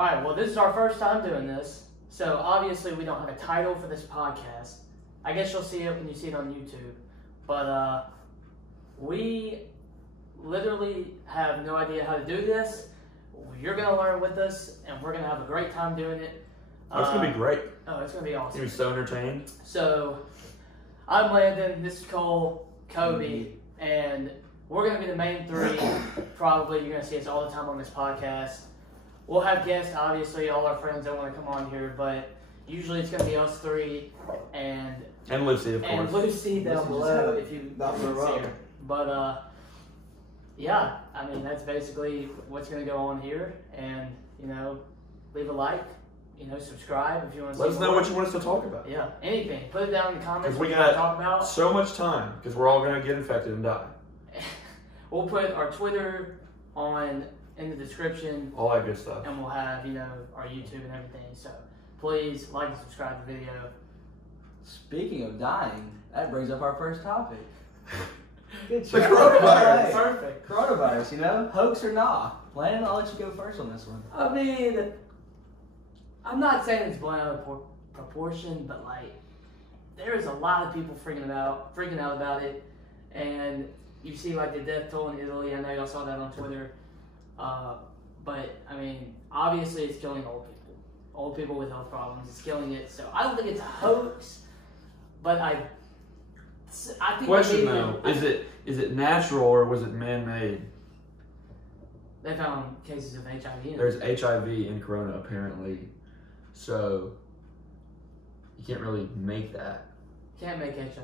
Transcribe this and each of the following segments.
Alright, well, this is our first time doing this, so obviously we don't have a title for this podcast. I guess you'll see it when you see it on YouTube. But, we literally have no idea how to do this. You're going to learn with us, and we're going to have a great time doing it. Oh, it's going to be great. Oh, it's going to be awesome. You're going to be so entertained. So, I'm Landon, this is Cole, Kobe, and we're going to be the main three. Probably you're going to see us all the time on this podcast. We'll have guests, obviously, all our friends that want to come on here, but usually it's going to be us three and Lucy, of course. And Lucy down below if you can see her. But, yeah, I mean, that's basically what's going to go on here. And, you know, leave a like, you know, subscribe if you want to see Let us know what you want us to talk about. Yeah, anything. Put it down in the comments what we you want to talk about. So much time, because we're all going to get infected and die. We'll put our Twitter in the description. All that good stuff. And we'll have, you know, our YouTube and everything. So please like and subscribe to the video. Speaking of dying, that brings up our first topic. Good The job. coronavirus. Perfect. Coronavirus, you know? Hoax or nah? Landon, I'll let you go first on this one. I mean, I'm not saying it's blown out of proportion, but like, there is a lot of people freaking out about it. And you see like the death toll in Italy. I know y'all saw that on Twitter. But I mean, obviously it's killing old people with health problems. It's killing it. So I don't think it's a hoax, but I think. Question though, is it natural or was it man-made? They found cases of HIV. There's HIV in Corona apparently, so you can't really make that. Can't make HIV.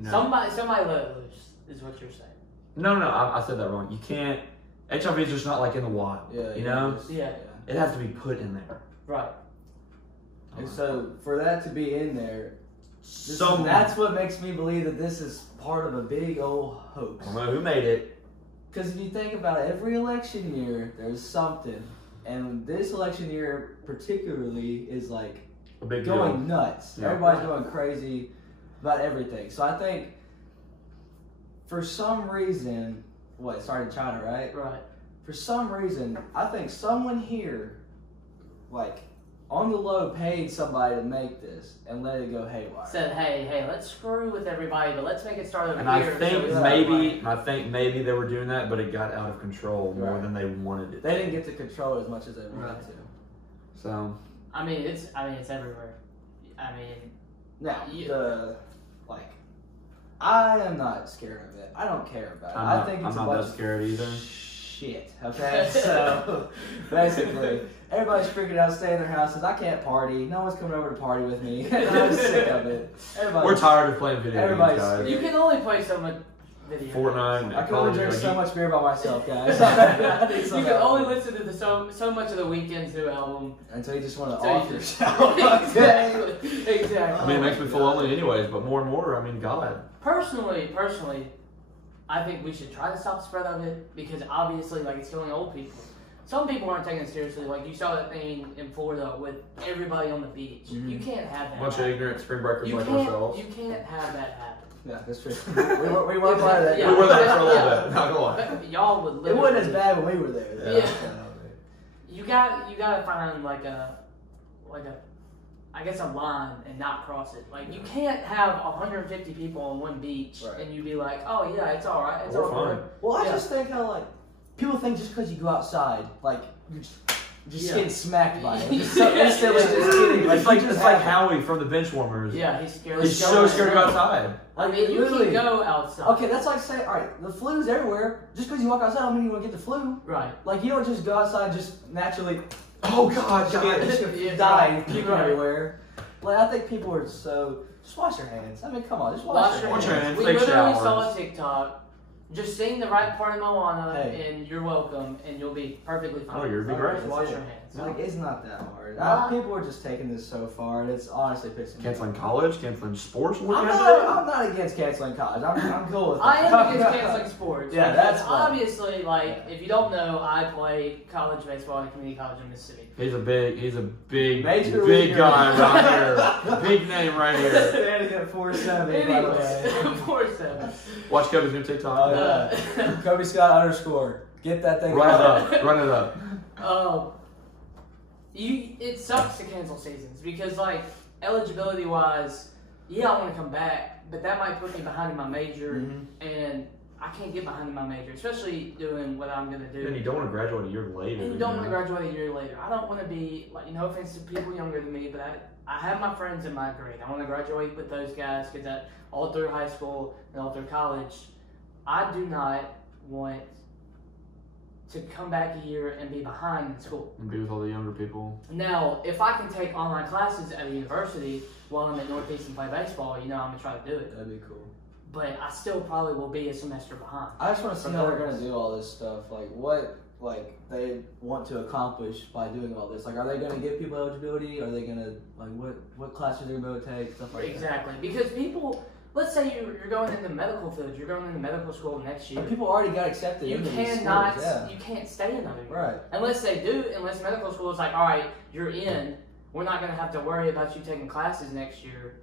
No. Somebody let it loose is what you're saying. No, I said that wrong. You can't. HIV is just not like in the wild. Yeah, you know. Yeah. It has to be put in there. Right. And so for that to be in there, Someone. that's what makes me believe that this is part of a big old hoax. I don't know who made it. Because if you think about it, every election year, there's something. And this election year particularly is like A big going deal. nuts. Yeah. Everybody's going crazy about everything. So I think for some reason, it started in China, right? Right. For some reason, I think someone here, like, on the low paid somebody to make this and let it go haywire. Said, hey, let's screw with everybody, but let's make it start over And here. I think maybe they were doing that, but it got out of control more Right. than they wanted it. They didn't get to control it as much as they wanted Right. to. So I mean, it's everywhere. I mean, Now, Yeah. I am not scared of it. I don't care about it. I think it's I'm a not bunch that scared either. of shit. Okay, so basically, everybody's freaking out, staying in their houses. I can't party. No one's coming over to party with me. I'm sick of it. We're tired of playing video games, everybody's guys. you can only play so much video. Fortnite. I can only drink so much beer by myself, guys. You can only listen to so much of the Weeknd's new album. until you just want to Until off you- yourself. Exactly. I mean, it makes me feel lonely anyways, but more and more, I mean, God. Personally, I think we should try to stop the spread of it because obviously, like, it's killing old people. Some people aren't taking it seriously. Like, you saw that thing in Florida with everybody on the beach. Mhm. You can't have that. A bunch of happen. ignorant spring breakers You like can't, ourselves. you can't have that happen. Yeah, that's true. We were part of that. Yeah. We were there for a little Yeah. bit, not gonna lie. But y'all would It literally. wasn't as bad when we were there. Though. Yeah. You gotta find like a I guess a line and not cross it. Like you can't have 150 people on one beach Right. and you be like, oh yeah, it's all right, it's We're all fine. good. Well, I Yeah. just think how like people think just because you go outside, like you're just Yeah. getting smacked by it. Just Yeah. instantly just getting, It's like you it's just like have- Howie from the Benchwarmers. Yeah, he's scared. He's so scared to go outside. I mean, you Literally. can go outside. Okay, that's like saying, all right, the flu's everywhere. Just because you walk outside, don't mean you want to get the flu. Right. Like you don't just go outside just naturally. Oh God, Just God. Yeah, die, right. puking Right. everywhere. Like I think people are so. Just wash your hands. I mean, come on, just Wash your Wash your hands. hands, We take literally showers. saw a TikTok. Just sing the right part of Moana, Hey. and you're welcome, and you'll be perfectly fine. Oh, you'll be great. Just wash your hands. Like it's not that hard. Nah. People are just taking this so far, and it's honestly pissing me off. Canceling college, canceling sports. What I'm are you not, guys I'm not against canceling college. I'm cool with that. I am against canceling sports. Yeah, because that's fine. obviously, like, if you don't know, I play college baseball at a community college in Mississippi. He's a big Major big leaguer. guy right here. Big name right here. Standing at 4'7", by the way. Anyways, 4-7. Watch Kobe's new Oh, TikTok. yeah. Kobe Scott _. Get that thing. Run it up. Run it up. it sucks to cancel seasons because, like, eligibility wise, yeah, I want to come back, but that might put me behind in my major, and I can't get behind in my major, especially doing what I'm gonna do. And you don't want to graduate a year later. And you don't want to graduate a year later. I don't want to be like, no offense to people younger than me, but I have my friends in my grade. I want to graduate with those guys because all through high school and all through college, I do not want to come back a year and be behind in school. And be with all the younger people. Now, if I can take online classes at a university while I'm at Northeast and play baseball, I'm going to try to do it. That'd be cool. But I still probably will be a semester behind. I just want to see how they're going to do all this stuff. Like, what they want to accomplish by doing all this. Like, are they going to give people eligibility? Are they going to, like, what classes they're going to take? Stuff like that. Exactly. Because people, let's say you're going into medical field, you're going into medical school next year. But people already got accepted into these schools, yeah. You can't stay another year. Right. Unless medical school is like, all right, you're in, we're not going to have to worry about you taking classes next year.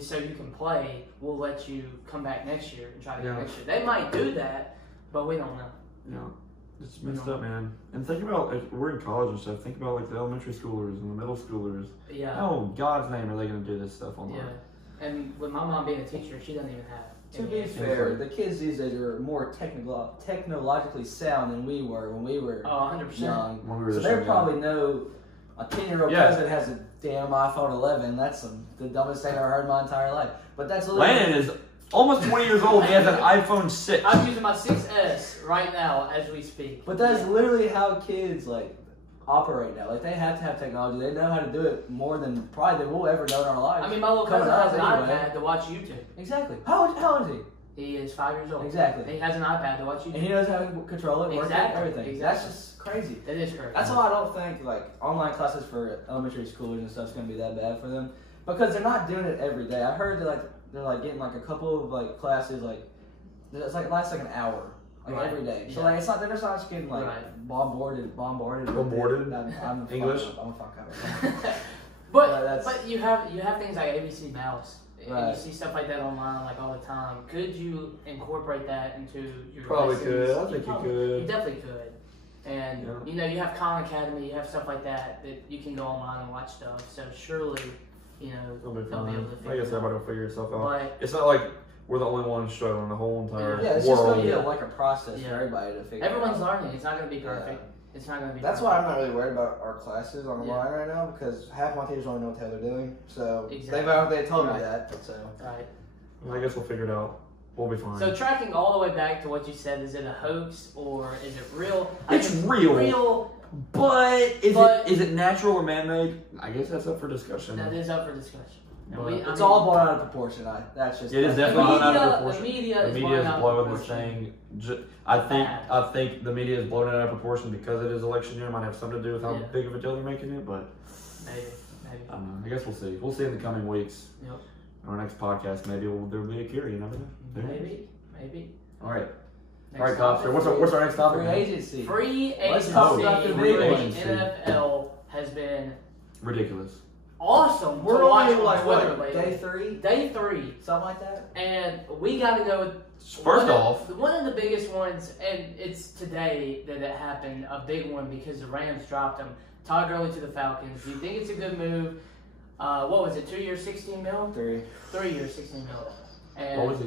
So you can play, we'll let you come back next year and try to get next year. They might do that, but we don't know. Yeah, it's messed up, man. And think about, if we're in college and stuff, think about like the elementary schoolers and the middle schoolers. Yeah. How in God's name are they going to do this stuff online? Yeah. And with my mom being a teacher, she doesn't even have. To be fair, the kids these days are more technologically sound than we were when we were 100%. young. When we were so they probably know a 10-year-old cousin has a damn iPhone 11. That's the dumbest thing I've ever heard in my entire life. But that's Landon is almost 20 years old. He has an iPhone 6. I'm using my 6S right now as we speak. But that's literally how kids operate now. Like, they have to have technology. They know how to do it more than probably we'll ever know in our lives. I mean, my little cousin has an iPad to watch YouTube. Exactly. How old is he? He is 5 years old. Exactly. And he has an iPad to watch YouTube. And he knows how to control it, work it, everything. Exactly. That's just crazy. It is crazy. That's why I don't think online classes for elementary schoolers and stuff is going to be that bad for them, because they're not doing it every day. I heard they're getting a couple of classes it's lasts an hour every day. So it's not, they're just not just getting bombarded. I'm English. I'm a fuck up. But you have things like ABC Mouse. Right. And you see stuff like that online all the time. Could you incorporate that into your Probably lessons? could. I think you could. You definitely could. And you have Khan Academy, you have stuff like that you can go online and watch stuff. So surely, It'll be they'll be able to figure I guess it out. everybody will figure itself out. But it's not like we're the only ones struggling. The whole entire Yeah, it's world. just going to be a process for everybody to figure everyone's out. learning. It's not going to be perfect. It's not going to be That's perfect. why I'm not really worried about our classes online right now, because half my teachers don't know what the hell they're doing. So they told me that. So Right. I guess we'll figure it out. We'll be fine. So tracking all the way back to what you said, is it a hoax or is it real? It's real. Real. But is it natural or man-made? I guess that's up for discussion. That is up for discussion. It's all blown out of proportion. That's just. It is definitely blown out of proportion. The media is blowing this thing. I Bad. think the media is blowing it out of proportion because it is election year. It might have something to do with how big of a deal they're making it, but Maybe. I don't know. I guess we'll see. We'll see in the coming weeks. Yep. On our next podcast, maybe there'll be a cure. You never know. Maybe. All right. Next All right, topic. Copster. What's our next topic? Free agency. Free Let's agency talk for about the the free agency. NFL has been Ridiculous. awesome We're to watch only on Twitter what, lately. day 3? Day 3. Something like that? And we got to go with First off, one of the biggest ones, and it's today that it happened, a big one because the Rams dropped him. Todd Gurley to the Falcons. Do you think it's a good move? What was it? 2 years, 16 mil? 3. 3 years, 16 mil. And what was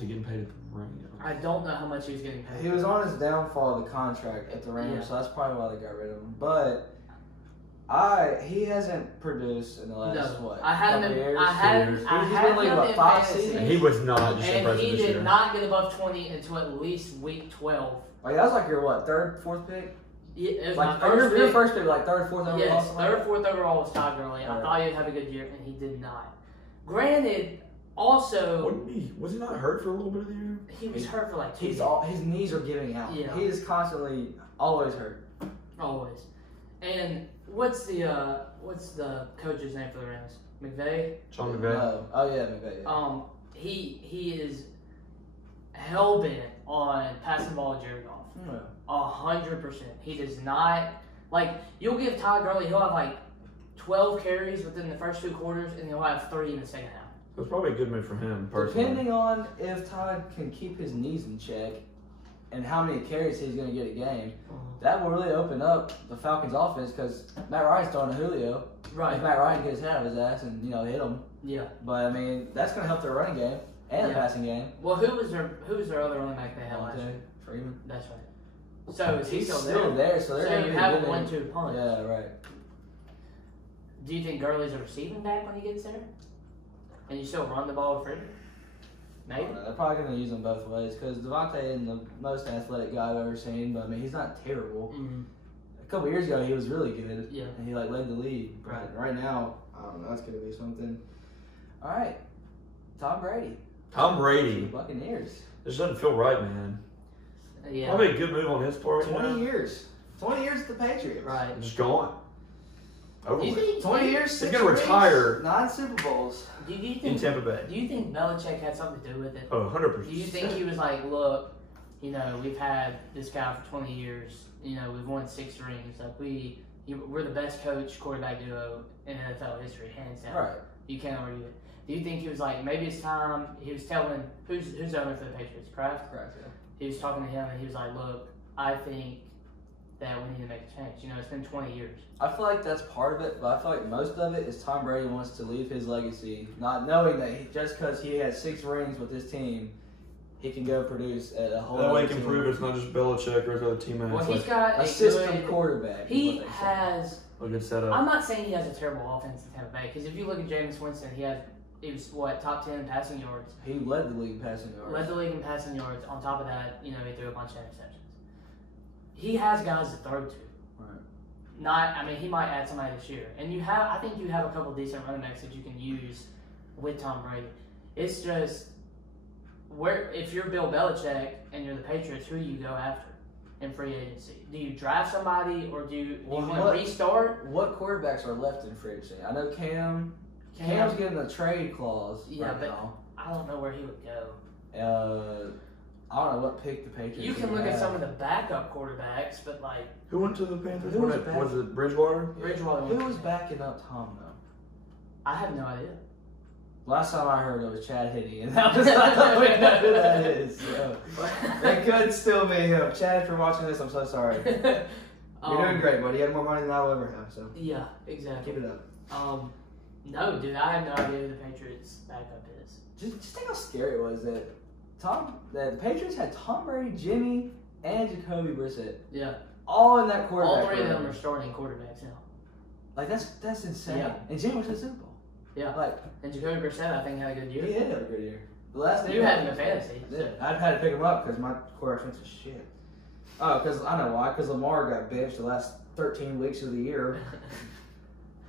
he getting paid at the Rams? I don't know how much he was getting paid. He was on his downfall of the contract at the Rams, Yeah. so that's probably why they got rid of him. But he hasn't produced in the last couple years. I had He's him been in like, 5 fantasy, seasons? And he was not just and impressive he this year. did not get above 20 until at least week 12. Like, that was like your third, fourth pick? Yeah, it was Like my first your pick. first pick, like third, fourth overall. Yes, something like third, that? fourth overall was Todd Gurley. I Right. thought he'd have a good year, and he did not. Granted, also Was he not hurt for a little bit of the year? he was hurt for like 2 years. His knees are giving out. Yeah. He is constantly always hurt. Always. And what's the coach's name for the Rams? McVay. Sean McVay. No. Oh yeah, McVay. Yeah. He is hell bent on passing the ball to Jared Goff. 100%. He does not you'll give Todd Gurley, he'll have 12 carries within the first 2 quarters, and he'll have 3 in the second half. So it's probably a good move for him personally. Depending on if Todd can keep his knees in check, and how many carries he's going to get a game, that will really open up the Falcons' offense because Matt Ryan's throwing to Julio. Right. If Matt Ryan gets his head out of his ass and hit him. Yeah. But I mean, that's going to help their running game and the passing game. Well, who was their other running back they had last year? Freeman. That's right. So is he He's still there? So they're So going you to have a 1-2 punch. Yeah, right. Do you think Gurley's a receiving back when he gets there? And you still run the ball with Freeman? Maybe. They're probably going to use him both ways because Devontae isn't the most athletic guy I've ever seen, but I mean, he's not terrible. Mm-hmm. A couple years ago, he was really good. Yeah. And he led the league. Right. Right now, I don't know. That's going to be something. All right. Tom Brady. Tom Brady. Buccaneers. This doesn't feel right, man. Yeah. Probably a good move on his part. 20 years. 20 years at the Patriots. Right. Just gone. Over Do you with. think 20 years, He's 6 gonna rings, retire. 9 Super Bowls. Do you In think? Tampa Bay. Do you think Belichick had something to do with it? Oh, 100%. Do you think he was like, look, we've had this guy for 20 years. We've won 6 rings. Like we're the best coach quarterback duo in NFL history, hands down. Right. You can't argue it. Do you think he was like, maybe it's time? He was telling who's the owner for the Patriots, Kraft? Correct, yeah. He was talking to him and he was like, look, I think that we need to make a change. It's been 20 years. I feel like that's part of it, but I feel like most of it is Tom Brady wants to leave his legacy, not knowing that just because he has 6 rings with his team, he can go produce at a whole That way he other can team. prove it's not just Belichick or his other teammates. Well, he's Like, got a system quarterback. He is what they say. has. a good setup. I'm not saying he has a terrible offense in Tampa Bay because if you look at Jameis Winston, he was top 10 in passing yards. He led the league in passing yards. Led the league in passing yards. On top of that, he threw a bunch of interceptions. He has guys to throw to. Right. He might add somebody this year, and I think you have a couple decent running backs that you can use with Tom Brady. It's just if you're Bill Belichick and you're the Patriots, who do you go after in free agency? Do you draft somebody or do you want to restart? What quarterbacks are left in free agency? I know Cam's getting a trade clause Yeah, right but now. I don't know where he would go. I don't know what pick the Patriots. You can look at some of the backup quarterbacks, but like Who went to the Panthers? Who was back? Was it Bridgewater? Bridgewater. Who was backing up Tom though? I have no idea. Last time I heard it was Chad Henne, and that was I don't even know who that is. So. It could still be him. Chad, if you're watching this, I'm so sorry. You're doing great, buddy. You have more money than I'll ever have. So Yeah, exactly. keep it up. No, dude, I have no idea who the Patriots backup is. Just think how scary it was that the Patriots had Tom Brady, Jimmy, and Jacoby Brissett Yeah. all in that quarterback. All 3 of them room. are starting quarterbacks now. Like that's insane. Yeah. And Jimmy went to the Super Bowl. Yeah. Like And Jacoby Brissett, I think, had a good year. he did have a good year. The last You had him in fantasy. Yeah, I'd had to pick him up because my quarterback went to shit. Oh, because I know why. Because Lamar got benched the last 13 weeks of the year.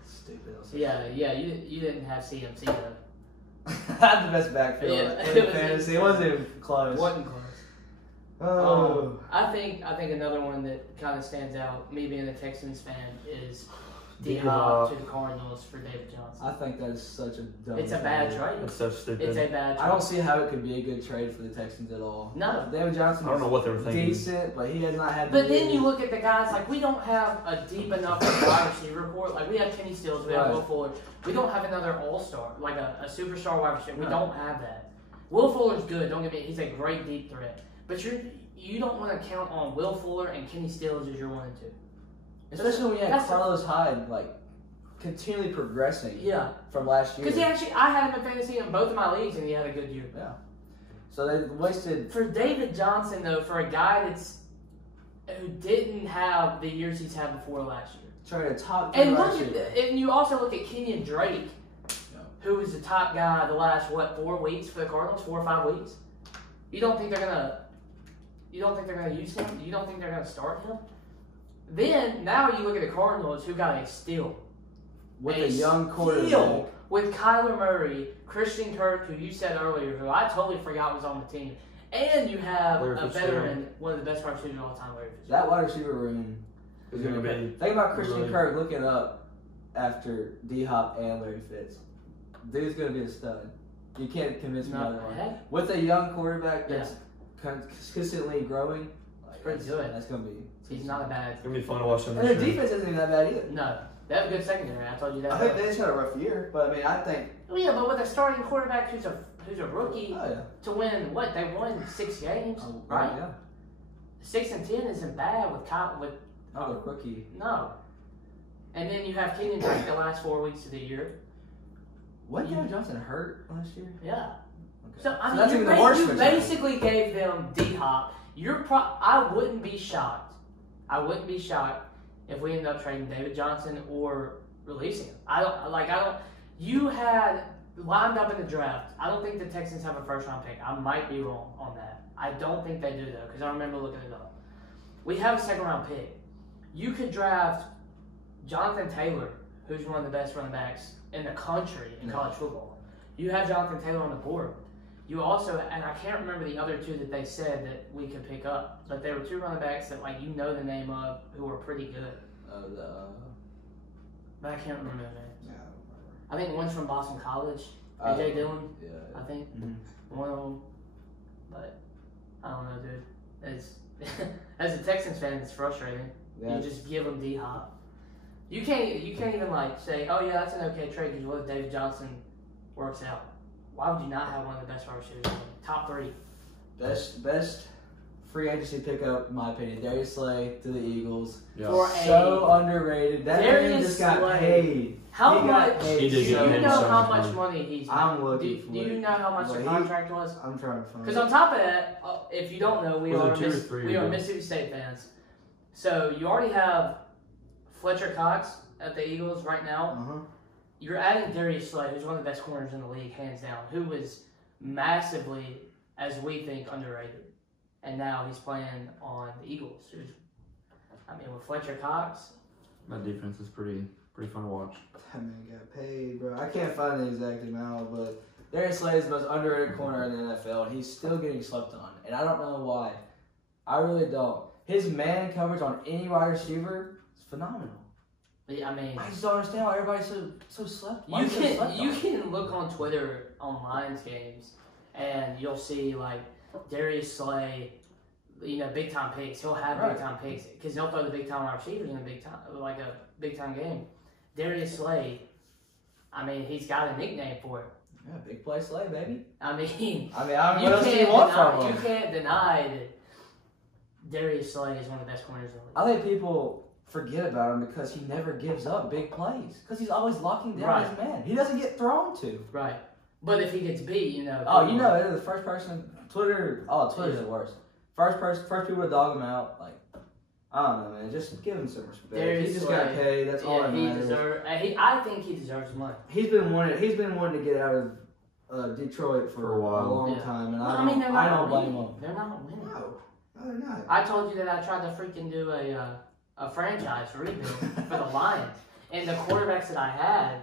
Stupid. Yeah, you didn't have CMC though. I had the best backfield in fantasy. It wasn't even close. Wasn't close. Oh. I think another one that kind of stands out, me being a Texans fan, is D-Hop. D-Hop to the Cardinals for David Johnson. I think that is such a dumb It's a bad trade. That's so stupid. It's a bad trade. I don't see how it could be a good trade for the Texans at all. No. David Johnson I don't know what they were is thinking. decent, but he has not had But the then year. you look at the guys, like, we don't have a deep enough wide receiver court. Like, we have Kenny Stills, we have Right. Will Fuller. We don't have another all-star, like a superstar wide receiver. We Right. don't have that. Will Fuller's good, don't get me, he's a great deep threat. But you don't want to count on Will Fuller and Kenny Stills as your 1 and 2. Especially when you had That's- Carlos Hyde, like, continually progressing Yeah. from last year. Because I had him in fantasy in both of my leagues, and he had a good year. Yeah. So they wasted. For David Johnson, though, for a guy who didn't have the years he's had before last year. Traded a top And last look year. at, and you also look at Kenyon Drake, who was the top guy the last 4 weeks for the Cardinals, 4 or 5 weeks. You don't think they're gonna use him? You don't think they're gonna start him? Then now you look at the Cardinals, who got a steal With a young quarterback. steal with Kyler Murray, Christian Kirk, who you said earlier, who I totally forgot was on the team, and you have Larry a Fitzgerald. veteran, one of the best wide receivers of all time, Larry Fitzgerald. That wide receiver room Is going to be. Think about Christian really- Kirk looking up after D-Hop and Larry Fitz. Dude's going to be a stud. You can't convince me Not otherwise. bad. With a young quarterback that's consistently growing, like, Pretty good. That's going to be. He's not a bad. It's going to be fun to watch them And their this year. defense isn't even that bad either. No, they have a good secondary. I told you that. I think they just had a rough year, but I mean, I think Well, yeah, but with a starting quarterback who's a rookie Oh, yeah. to win what they won 6 games, Oh, right? Yeah. 6-10 isn't bad with Not a rookie. no. And then you have Kenyon Drake the last 4 weeks of the year. What David Johnson hurt last year? Yeah. Okay. So I mean, that's you, even the worst. you basically gave them D-Hop. I wouldn't be shocked. I wouldn't be shocked if we end up trading David Johnson or releasing him. You had lined up in the draft. I don't think the Texans have a first-round pick. I might be wrong on that. I don't think they do, though, because I remember looking it up. We have a second-round pick. You could draft Jonathan Taylor, who's one of the best running backs in the country in college football. You have Jonathan Taylor on the board. You also, and I can't remember the other two that they said that we could pick up, but there were two running backs that you know the name of who were pretty good. But I can't remember their names. Yeah, I think one's from Boston College, AJ Dillon. Yeah. I think one of them. But I don't know, dude. It's as a Texans fan, it's frustrating. Yeah. You just give them D-Hop. You can't even say, oh yeah, that's an okay trade because what if David Johnson works out? Why would you not have one of the best wide receivers in the league? Top 3. Best free agency pickup, in my opinion. Darius Slay to the Eagles. Yeah. So underrated. That man just got paid. How much? He did Do you get paid know so how much much money he's made? I'm looking for Do you it. know how much the contract was? I'm trying to find Because on top of that, if you don't know, we Was are it 2 or 3 we are ago? Mississippi State fans. So you already have Fletcher Cox at the Eagles right now. Uh-huh. You're adding Darius Slay, who's one of the best corners in the league, hands down, who is massively, as we think, underrated. And now he's playing on the Eagles. With Fletcher Cox. That defense is pretty fun to watch. That man got paid, bro. I can't find the exact amount, but Darius Slay is the most underrated corner in the NFL, and he's still getting slept on. And I don't know why. I really don't. His man coverage on any wide receiver is phenomenal. I just don't understand why everybody's so slept. You can look on Twitter on Lions games, and you'll see Darius Slay, big time picks. He'll have big time picks because he'll throw the big time wide receivers in a big time game. Darius Slay, he's got a nickname for it. Yeah, big play Slay, baby. What else do you want from him? You can't deny that Darius Slay is one of the best corners in the league. I think people forget about him because he never gives up big plays. Because he's always locking down his man. He doesn't get thrown to. Right. But if he gets beat, they're the first person. Twitter's the worst. First people to dog him out. I don't know, man. Just give him some respect. He just got paid. That's all that matters. I think he deserves money. He's been wanting to get out of Detroit for a long time, and I don't blame him. They're not winning. no, they're not. I told you that I tried to freaking do a franchise rebuild for the Lions, and the quarterbacks that I had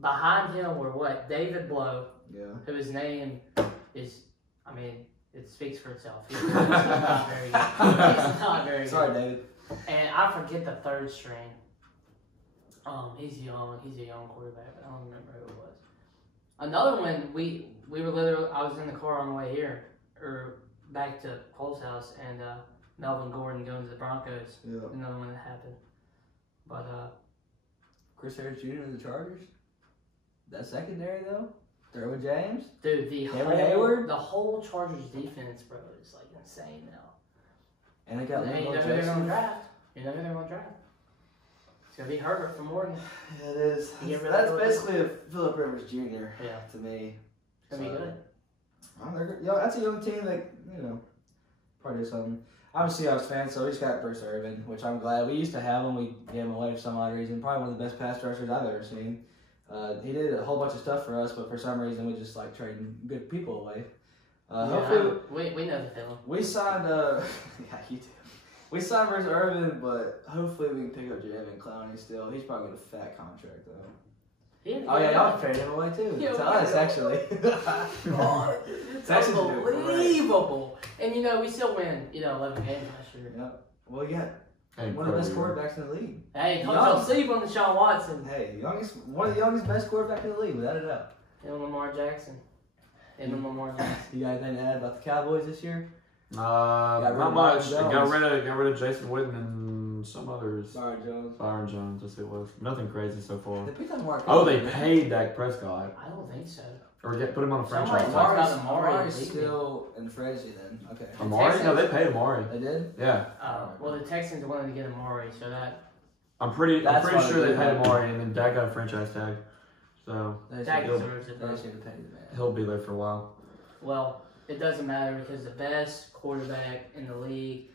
behind him were David Blow, whose name is, it speaks for itself. He's not very good. He's not very good. Sorry, David. And I forget the third string. He's young. He's a young quarterback. I don't remember who it was. Another one, we were literally, I was in the car on the way here, or back to Cole's house, and Melvin Gordon going to the Broncos. Yeah. Another one that happened. But Chris Harris Jr. to the Chargers. That secondary though. Derwin James. Dude, the whole Chargers defense, bro, is insane now. And they got you know who they're going to draft. You know who they're going to draft. It's going to be Herbert from Morgan. Yeah, it is. That's basically a Phillip Rivers Jr. Yeah. To me. It's going to be good. That's a young team that, probably do something. I'm a Seahawks fan, so we just got Bruce Irvin, which I'm glad. We used to have him. We gave him away for some odd reason. Probably one of the best pass rushers I've ever seen. He did a whole bunch of stuff for us, but for some reason we just like trading good people away. Hopefully, we know the feeling. We signed. Yeah, you do. We signed Bruce Irvin, but hopefully we can pick up Jadeveon Clowney still. He's probably got a fat contract though. Y'all traded him away too. To us, actually. It's unbelievable. And we still win. 11 games last year. Yep. Well, we got one of the best quarterbacks in the league. Hey, don't sleep on Deshaun Watson. Hey, one of the youngest, best quarterbacks in the league, without a doubt. And Lamar Jackson. You got anything to add about the Cowboys this year? Not much. Got rid of Jason Witten and some others. Byron Jones, that's who it was. Nothing crazy so far. They picked up Mark. Oh, they paid Dak Prescott. I don't think so. or put him on a Somebody franchise talked tag. about Amari Amari's leaving. still in free agency then. Okay. Amari? No, they paid Amari. They did? Yeah. Well, the Texans wanted to get Amari, so that I'm pretty That's why sure they they paid paid. Amari, and then Dak got a franchise tag. So They Dak should, deserves it. they though. should have paid the man. he'll be there for a while. Well, it doesn't matter because the best quarterback in the league,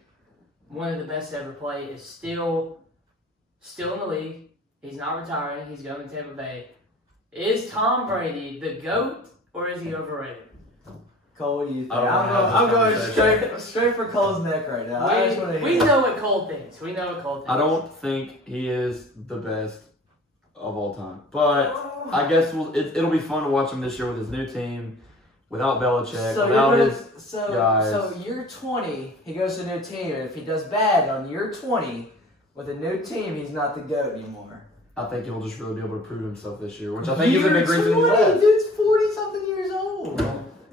one of the best to ever play, is still in the league. He's not retiring. He's going to Tampa Bay. Is Tom Brady the GOAT or is he overrated? Cole, what do you think? I don't wanna have I'm this going conversation. straight for Cole's neck right now. I just want to We hear. know what Cole thinks. We know what Cole thinks. I don't think he is the best of all time, but I guess it'll be fun to watch him this year with his new team, without Belichick, So without you're his guys. so year 20, he goes to a new team, and if he does bad on year 20 with a new team, he's not the GOAT anymore. I think he'll just really be able to prove himself this year, which I think is a Year big reason he 20, left. dude's 40-something years old.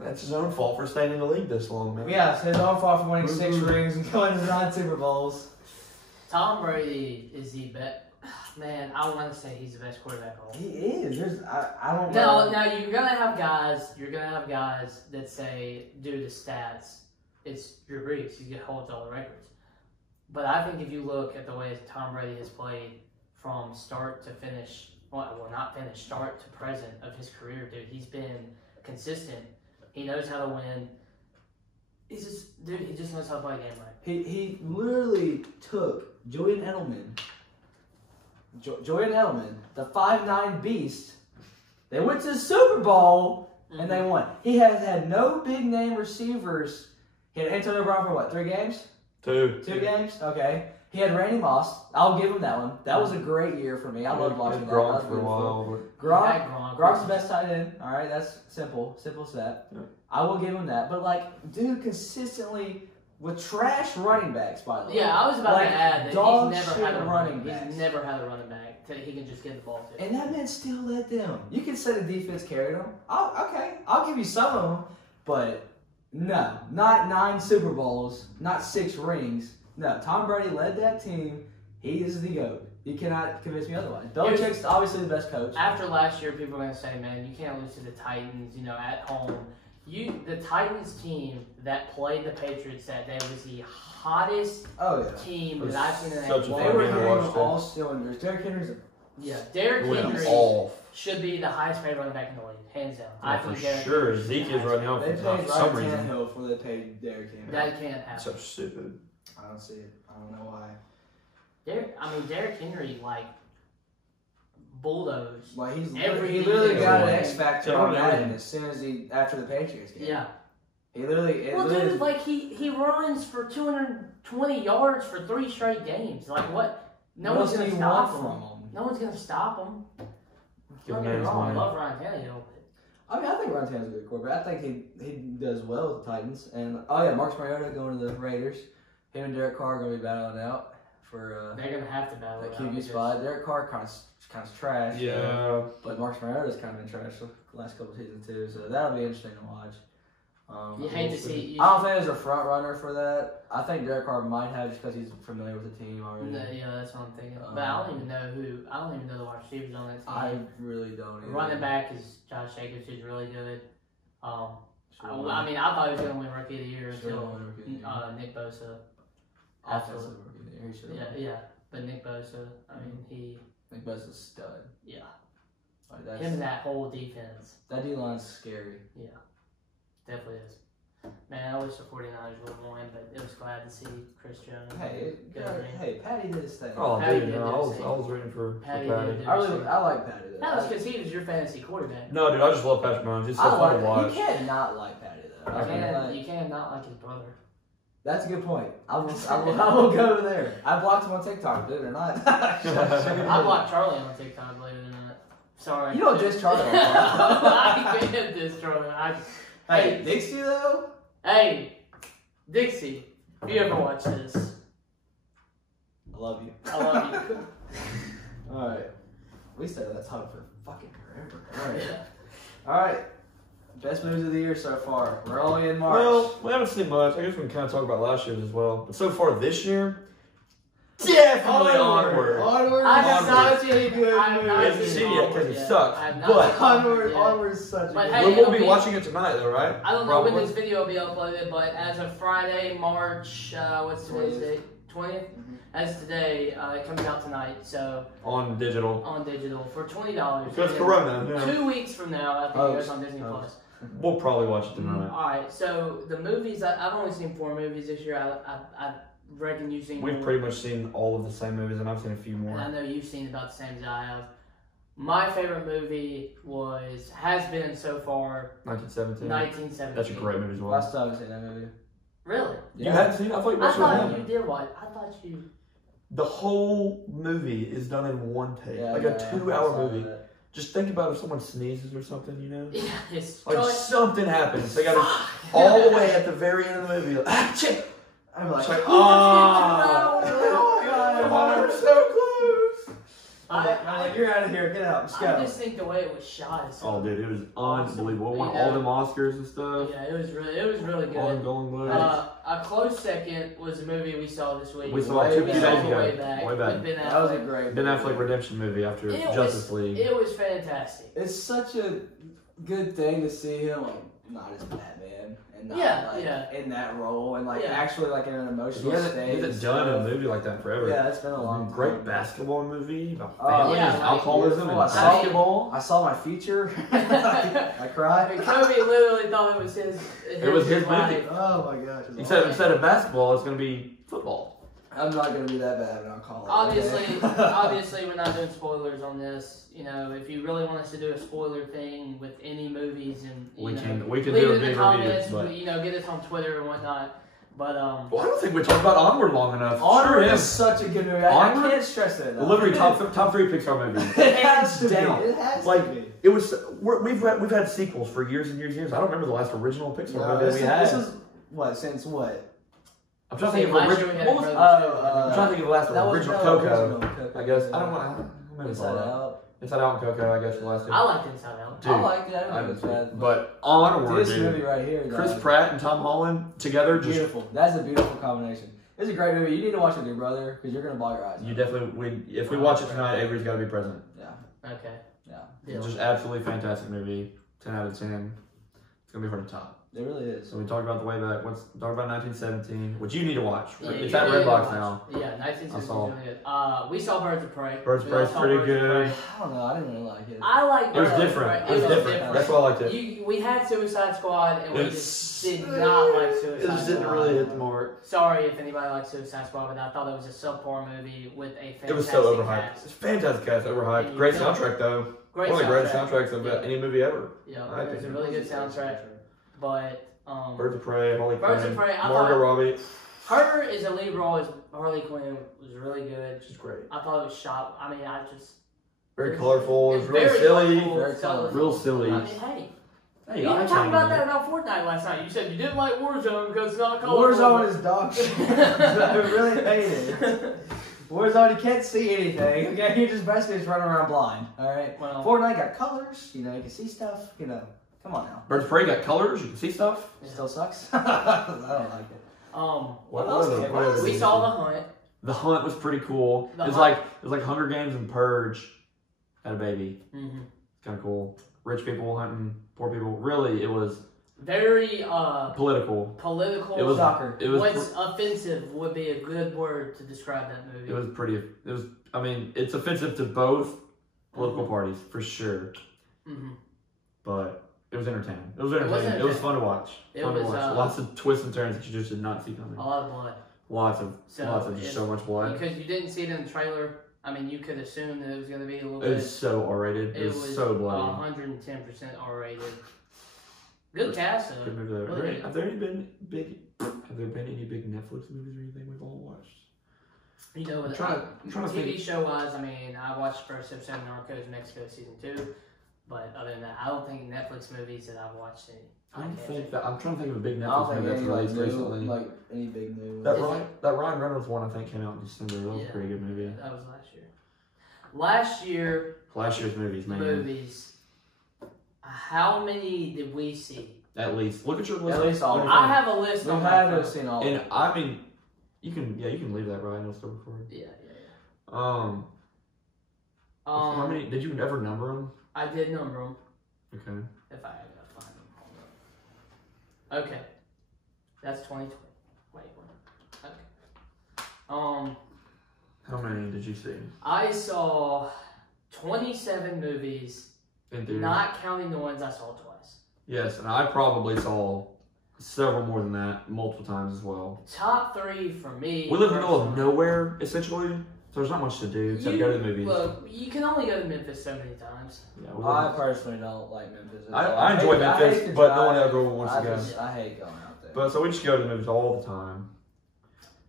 That's his own fault for staying in the league this long, man. Yeah, it's his own fault for winning 6 rings and going to 9 Super Bowls. Tom Brady is the best. Man, I want to say he's the best quarterback of all. He is. I don't No, know. now you're gonna have guys that say due to stats, it's Drew Brees. He holds all the records. But I think if you look at the way Tom Brady has played from start to finish, well, not finish, start to present of his career, dude, he's been consistent. He knows how to win. He just knows how to play a game right. He literally took Julian Edelman, the 5'9" beast. They went to the Super Bowl and they won. He has had no big name receivers. He had Antonio Brown for what, 3 games? 2 games? Okay. He had Randy Moss. I'll give him that one. That was a great year for me. I loved watching that. That was Gronk for a beautiful. while. Gronk's the best tight end. All right, that's simple as that. Yeah. I will give him that. But like, dude, consistently with trash running backs, by the way. Yeah, I was about Like, to add that dog he's never shit had a running running backs. He's never had a running back that he can just get the ball to. And that man still led them. You can say the defense carried them. I'll give you some of them, but no, not 9 Super Bowls, not 6 rings. No, Tom Brady led that team. He is the GOAT. You cannot convince me otherwise. Belichick's obviously the best coach. After last year, people are going to say, man, you can't lose to the Titans, at home. The Titans team that played the Patriots that day was the hottest team that I've seen in Such a a They fun were game to hitting watch, all cylinders. Derrick Henry's Derrick Went Henry off. should be the highest paid running back in the league, hands down. Yeah, I for think Derrick sure. Henry should be the Zeke is highest running off They for paid some Ryan reason. Tannehill before they paid Derrick Henry. That can't happen. So stupid. I don't see it. I don't know why. Derrick Henry, bulldozed. Like he Every literally defense got an game. X factor Yeah, on yeah. Madden as soon as after the Patriots game. Yeah. He literally. Well, dude, he runs for 220 yards for 3 straight games. Like, what? No what one's else do going to you stop want him. from him? No one's going to stop him. Give Don't him get me his wrong, I money. love Ryan Tannehill. I mean, I think Ryan Tannehill's a good quarterback. I think he does well with the Titans. And Marcus Mariota going to the Raiders. Him and Derek Carr are going to be battling out for They're going to have to battle that it out QB because- spot. Derek Carr kind of trash. Yeah. But Marcus Mariota's kind of been trash the last couple of seasons too. So that'll be interesting to watch. You hate to see. I don't think there's a front runner for that. I think Derek Carr might have just because he's familiar with the team already. Yeah, that's what I'm thinking. But I don't even know the wide receivers on that team. I really don't. Either. Running back is Josh Jacobs, who's really good. I Sure. thought he was going to win Rookie of the Year Sure until won Rookie of the Year. Nick Bosa. Offensive rookie of the year, he should have. Yeah. But Nick Bosa, Nick Bosa's a stud. yeah. Like Him and that whole defense. that D line's scary. Definitely is. Man, I wish the 49ers would have won, but it was glad to see Chris Jones. Hey, Patty did his thing. Oh, Patty dude, did no, I do was the I was rooting for Patty Patty. did do- I like Patty though. That was because he was your fantasy quarterback. No, dude, I just love Patrick Mahomes. He's so fun to watch. You can't not like Patty though. You can't not like his brother. That's a good point. I will go there. I blocked him on TikTok, believe it or not. I blocked Charlie on TikTok, believe it or not. Sorry. You don't diss Charlie. I can't diss Charlie. Hey, Dixie though. Hey, Dixie, if you ever watch this, I love you. I love you. All right. We stayed on that topic for fucking forever. All right. Yeah. All right. Best moves of the year so far. We're only in March. Well, we haven't seen much. I guess we can kind of talk about last year's as well. But so far this year, Definitely Onward. Onward. I have not seen seen it. good. I have not It's seen seen it because it yet. sucks. I have not But seen Onward. yet. Onward is such a But good. hey, we'll it'll be be- watching it tonight, though, right? I don't know when Probably. this video will be uploaded, but as of Friday, March, what's today's 20th. date? 20th? As today, it comes out tonight, so On digital. on digital for $20. Because And Corona. Yeah. 2 weeks from now, I think it goes on Disney Oh. Plus. We'll probably watch it tonight. Alright, so the movies, I've only seen 4 movies this year. I reckon you've seen We've more. pretty much seen all of the same movies, and I've seen a few And I more. know you've seen about the same as I have. My favorite movie has been so far 1917. 1917. That's a great movie as well. I still haven't seen that movie. Really? You hadn't seen it? I thought you I watched it. thought with you me. did watch. I thought you. The whole movie is done in one take. Yeah, like yeah, a I 2-hour saw movie. that. Just think about if someone sneezes or something, you know? Yeah, it's Like really- something happens. They gotta all the way at the very end of the movie. Like, ah, shit. I'm like, It's like, oh, oh, God, come on, we're so close. I'm like, you're out of here. Get out. Let's I go. just think the way it was shot is so Oh, dude, it was unbelievable. Won Yeah. all them Oscars and stuff. Yeah, it was really All them good. Golden Globes. A close second was a movie we saw this week. We saw way it 2 back. days ago. Way back. Way back. With Ben That was a Affleck. great Ben movie. Affleck redemption movie after It Justice League. It was fantastic. It's such a good thing to see him like not as Batman and not Yeah, like yeah. in that role and like Yeah. actually like in an He emotional hasn't, state. he hasn't and done a stuff. movie like that forever. Yeah, it's been a long time. Great basketball movie about Oh, family yeah, and like, alcoholism and beautiful. I saw- basketball. I saw my feature. I I mean, cried. Kobe literally thought it was his. It was his life. movie. Oh my gosh. it's Except awesome. instead of basketball, it's going to be football. I'm not gonna be that bad, but I'll call it. Obviously, we're not doing spoilers on this. You know, if you really want us to do a spoiler thing with any movies, and We know, can leave do it a in the big comments. review. But You know, get us on Twitter and whatnot. But well, I don't think we talked about Onward long enough. Onward Sure is such a good movie. I Onward? can't stress it enough. Literally top 3 Pixar movies. It has to down. be. It has Like, to be. It was. We've had sequels for years and years and years. I don't remember the last original Pixar No, movie that we had. this is what since what? I'm trying to think of last year we original. had What was? Brothers I'm trying to think of the last That one. was Original no, Coco. original Coco. I guess I don't want to. Inside Out. Inside Out and Coco. I guess the last two. I liked Inside Out. Dude, I like that. I I think it's but Onward, this dude. movie right here. Chris though, Pratt and Tom Holland together, just beautiful. That's a beautiful combination. It's a great movie. You need to watch it with your brother because you're gonna ball your eyes. you out. definitely. If we watch it tonight, Avery's got to be present. Yeah. Okay. Yeah. Deal. It's just absolutely fantastic movie. 10 out of 10. It's gonna be hard to top. It really is. So we talked about the way back. Let's talk about 1917, which you need to watch. Yeah, It's you at really Redbox watch. now. Yeah, 1960 I is saw. really good. We saw Birds of Prey. Birds of We all Prey's saw pretty Birds of good. Prey. I don't know. I didn't really like it. I like It was Birds of different. Prey. It was different. That's why I liked it. We had Suicide Squad, and we It's- just did not like Suicide It just didn't Squad. really hit the mark. Sorry if anybody likes Suicide Squad, but I thought it was a subpar movie with a fantastic It was so overhyped. cast. It's fantastic cast, And overhyped. you Great know- soundtrack though. Great One of the greatest soundtrack. soundtracks of any movie ever. Yeah, I it was a think. really good soundtrack. But Birds of Prey, Harley Birds Quinn, of Prey, I Margot thought- Robbie. her as a lead role as Harley Quinn was really good. She's great. I thought it was shot. I mean, I just Very colorful. It was really very silly. colorful, Very colorful. Real silly. I mean, hey, Hey, you I were talking about changed that it. about Fortnite last night. You said you didn't like Warzone because it's not colorful. Warzone is dog shit. I really hate it. Warzone, you can't see anything. Okay, you just basically just running around blind. All right. Well, Fortnite got colors. You know, you can see stuff. You know, come on now. Birds of Prey got colors. You can see stuff. It still sucks. I don't like it. What else other- came what out? other we movies? saw The Hunt. The Hunt was pretty cool. The It was Hunt. like Hunger Games and Purge. Had a baby. Mm-hmm. It's kind of cool. Rich people hunting poor people. Really, it was Very political. political. It was. Soccer. It was. What's offensive would be a good word to describe that movie. It was pretty. It was. I mean, it's offensive to both political Mhm. parties for sure. Mm-hmm. But it was entertaining. It was was entertaining. It was entertaining. fun to watch. It Fun to was, watch. Lots of twists and turns that you just did not see coming. A lot of blood. Lots of So just it's- so much blood. Because you didn't see it in the trailer. I mean, you could assume that it was going to be a little It bit. was so R-rated. It was so bloody. 110% R-rated. Good cast, though. Good movie though. Really good. Have there been any big Netflix movies or anything we've all watched? You know, I'm with trying to TV think. show wise, I mean, I watched the first episode of Narcos Mexico season 2, but other than that, I don't think Netflix movies that I've watched any. I'm trying to think of a big I don't Netflix think movie that's any like released new, recently. like any big new. that Is Ryan Reynolds one I think came out in December. That was Yeah. a pretty good movie. That was last year. Last year, Last year's movies, man. movies. How many did we see? At least look at your list. At least all. Look at I your have a list We on my haven't phone. seen all. phone. of And it. I mean, You can leave that right. It'll still record. Yeah. How many did you ever number them? I did number them. Okay. If I had to find them. Okay. That's 2020. Wait, what? Okay. How many did you see? I saw 27 movies, In theaters? not counting the ones I saw twice. Yes, and I probably saw several more than that, multiple times as well. Top 3 for me. We live in the middle of nowhere, essentially, so there's not much to do except go to the movies. Look, you can only go to Memphis so many times. Yeah, I personally don't like Memphis. At all. I enjoy Memphis, hate the but no one drive. ever wants to go. I hate going out there. But so we just go to the movies all the time.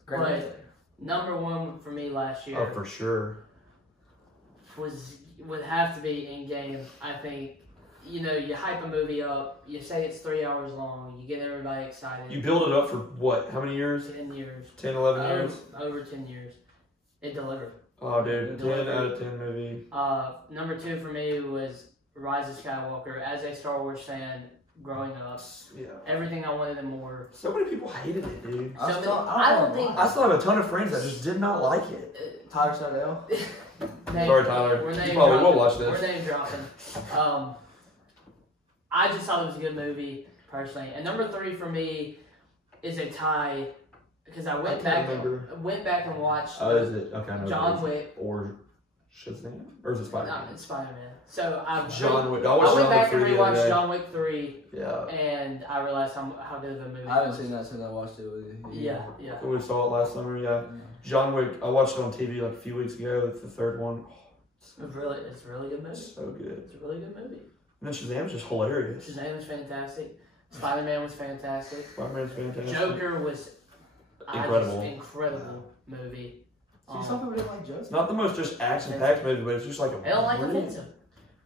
Great But- movie. Number 1 for me last year Oh, for sure. would have to be Endgame. I think, you hype a movie up, you say it's 3 hours long, you get everybody excited. You build it up for what? How many years? 10 years. 10, 11 years? Over 10 years. It delivered. Oh, dude. 10 out of 10 movie. Number 2 for me was Rise of Skywalker. As a Star Wars fan, growing up, Yeah. everything I wanted and more. So many people hated it, dude. I I don't think. I still have a ton of friends that just did not like it. Tyler Sardell. Sorry, Tyler. We're You name probably will dropping. watch this. We're name dropping. I just thought it was a good movie, personally. And number 3 for me is a tie, because I went back and watched Oh, is it? Okay, I know John what it is. Wick. Or Shazam? Or is it Spider-Man? No, it's Spider-Man. So I John Wick. I I watched went John Wick back and 3 the other rewatched day. John Wick 3, Yeah. and I realized how good of a movie I haven't it was. seen that since I watched it with you. Yeah. We saw it last summer, yeah. John Wick, I watched it on TV like a few weeks ago. It's the third one. It's a really good movie. So good. It's a really good movie. And then Shazam's just hilarious. Shazam was fantastic. Spider-Man was fantastic. Spider-Man's fantastic. Joker was Incredible. Incredible movie. See, some people didn't like Joker. It's not the most just action-packed movie, but it's just like a I don't like really- offensive.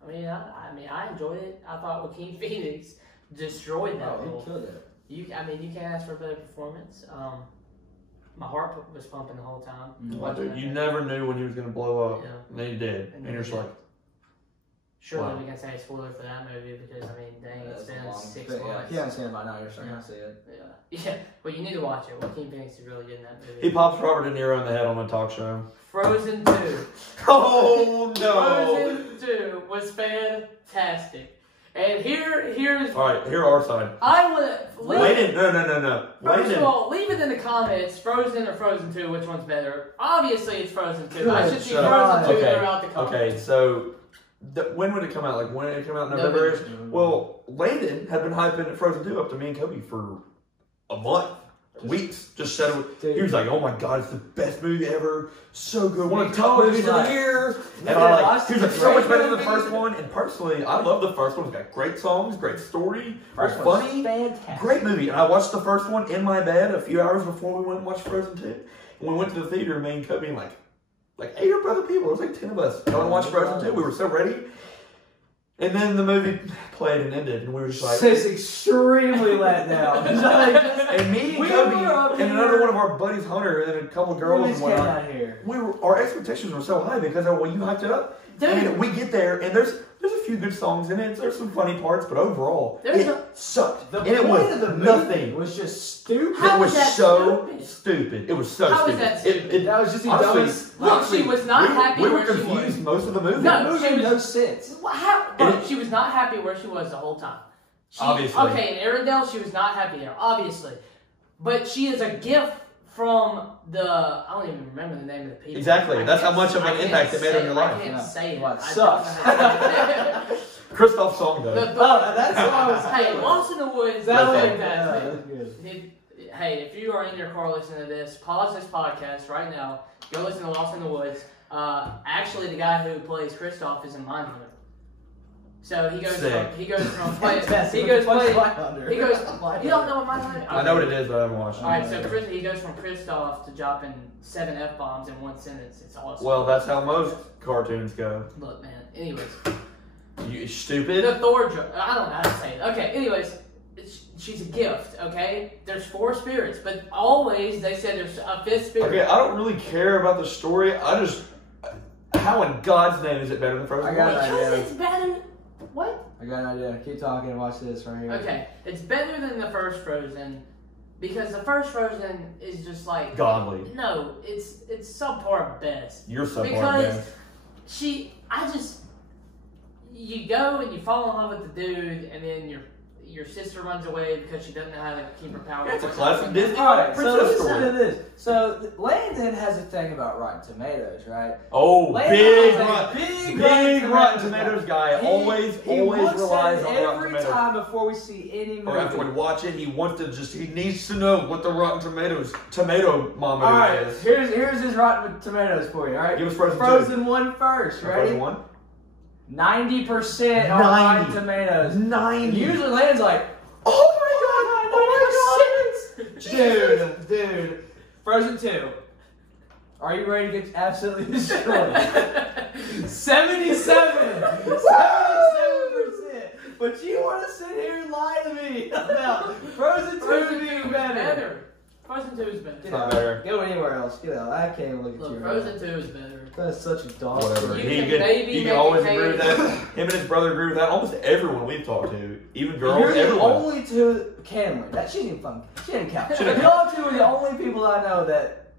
I enjoyed it. I thought Joaquin Phoenix destroyed that Oh, role. he killed it. You can't ask for a better performance. My heart was pumping the whole time. watching that You movie. never knew when he was going to blow up. Yeah. And then he did. And you're just like, Surely Wow. we can say a spoiler for that movie because dang, it's been 6 But yeah, months. if you haven't seen it by now, you're starting to see it. Yeah, well, you need to watch it. Joaquin Phoenix is really good in that movie. he pops Robert De Niro in the head on a talk show. Frozen 2. Oh, no. Frozen 2 was fantastic. And here's. All right, here our side. I want to. Layden, no. First of Layden. all, leave it in the comments. Frozen or Frozen 2, which one's better? Obviously, it's Frozen 2. I should see Shut up. Frozen 2 Okay, throughout the comments. Okay, so when would it come out? Like when did it come out? November? Well, Layden had been hyping Frozen 2 up to me and Kobe for a month. Weeks. Just said it. He was like, oh my god, it's the best movie ever. So good. One of the top movies of the year. And I like, he was like, so much better than the first one. And personally, I love the first one. It's got great songs, great story, First funny. fantastic. Great movie. And I watched the first one in my bed a few hours before we went and watched Frozen 2. And we went to the theater, me and Kobe and like 8 other people. It was like 10 of us going to watch Frozen 2. We were so ready. And then the movie played and ended, and we were just like... It's extremely let down. And me and We Kobe were up and here. another one of our buddies, Hunter, and then a couple of girls and whatnot. Here. Our expectations were so high because of when you hyped it up. Dude. And we get there, and there's a few good songs in it. There's some funny parts, but overall, There's it sucked. The And it point was of the movie nothing. was just stupid. How It was is that so stupid? stupid. It was so How is stupid. that stupid? That was just the Honestly, dumbest. Look, she was not happy We were where she confused was. most of the movie. No, The movie she made was- no sense. She was not happy where she was the whole time. Obviously. Okay, in Arendelle, she was not happy there, obviously. But she is a gift from I don't even remember the name of the people. Exactly. I That's how can't- much of I an can't impact it made say on your it. life. I can't Yeah. say it. Well, it I don't sucks. know how to- Kristoff's song, though. That's what I was Hey, Lost in the Woods, That that's was fantastic. good. Hey, if you are in your car listening to this, pause this podcast right now. Go listen to Lost in the Woods. Actually, the guy who plays Kristoff is in Mindhunter. So he goes Sick. from playing. Fantastic. He goes What's playing. Mindhunter? He goes. You don't know what Mindhunter is? I know what it is, but I haven't watched it. All right, so he goes from Kristoff to dropping 7 F-bombs in one sentence. It's awesome. Well, that's how most cartoons go. Look, man. Anyways, You stupid. the Thor. I don't know how to say it. Okay. Anyways, she's a gift. Okay. There's 4 spirits, but always they said there's a 5th spirit. Okay, I don't really care about the story. How in God's name is it better than Frozen I got 1? it. Because it's better. What? I got an idea. Keep talking and watch this right here. Okay, it's better than the first Frozen Because the first Frozen is just like Godly. No, it's subpar best. You're subpar Because best. You go and you fall in love with the dude, and then your sister runs away because she doesn't know how to keep her power. That's a classic Disney Alright, so princess listen story. to this. So Landon has a thing about Rotten Tomatoes, right? Oh, Landon big is a Rotten Tomatoes guy. He always looks relies at on it Rotten every Tomatoes. time before we see any movie. Or after we watch it, he needs to know what the Rotten Tomatoes tomatometer Alright, is. here's his Rotten Tomatoes for you, alright? Give us Frozen 2. Frozen 1 first, ready? Frozen 1? 90% on Rotten Tomatoes. 90. Usually Landon's like, Oh my god! dude. Frozen 2. Are you ready to get absolutely destroyed? 77%. But you want to sit here and lie to me about Frozen 2 being better. Frozen 2 is better. Get Not out. better. Go anywhere else. Get out. I can't even look at Look, you. Frozen 2 is better. That's such a dog. Whatever. You He can can, maybe you make can always a agree with case. that. Him and his brother agree with that. Almost everyone we've talked to, even girls, You're the everyone. only two. Cameron. That she didn't fun. She didn't count. She didn't Y'all two are the only people I know that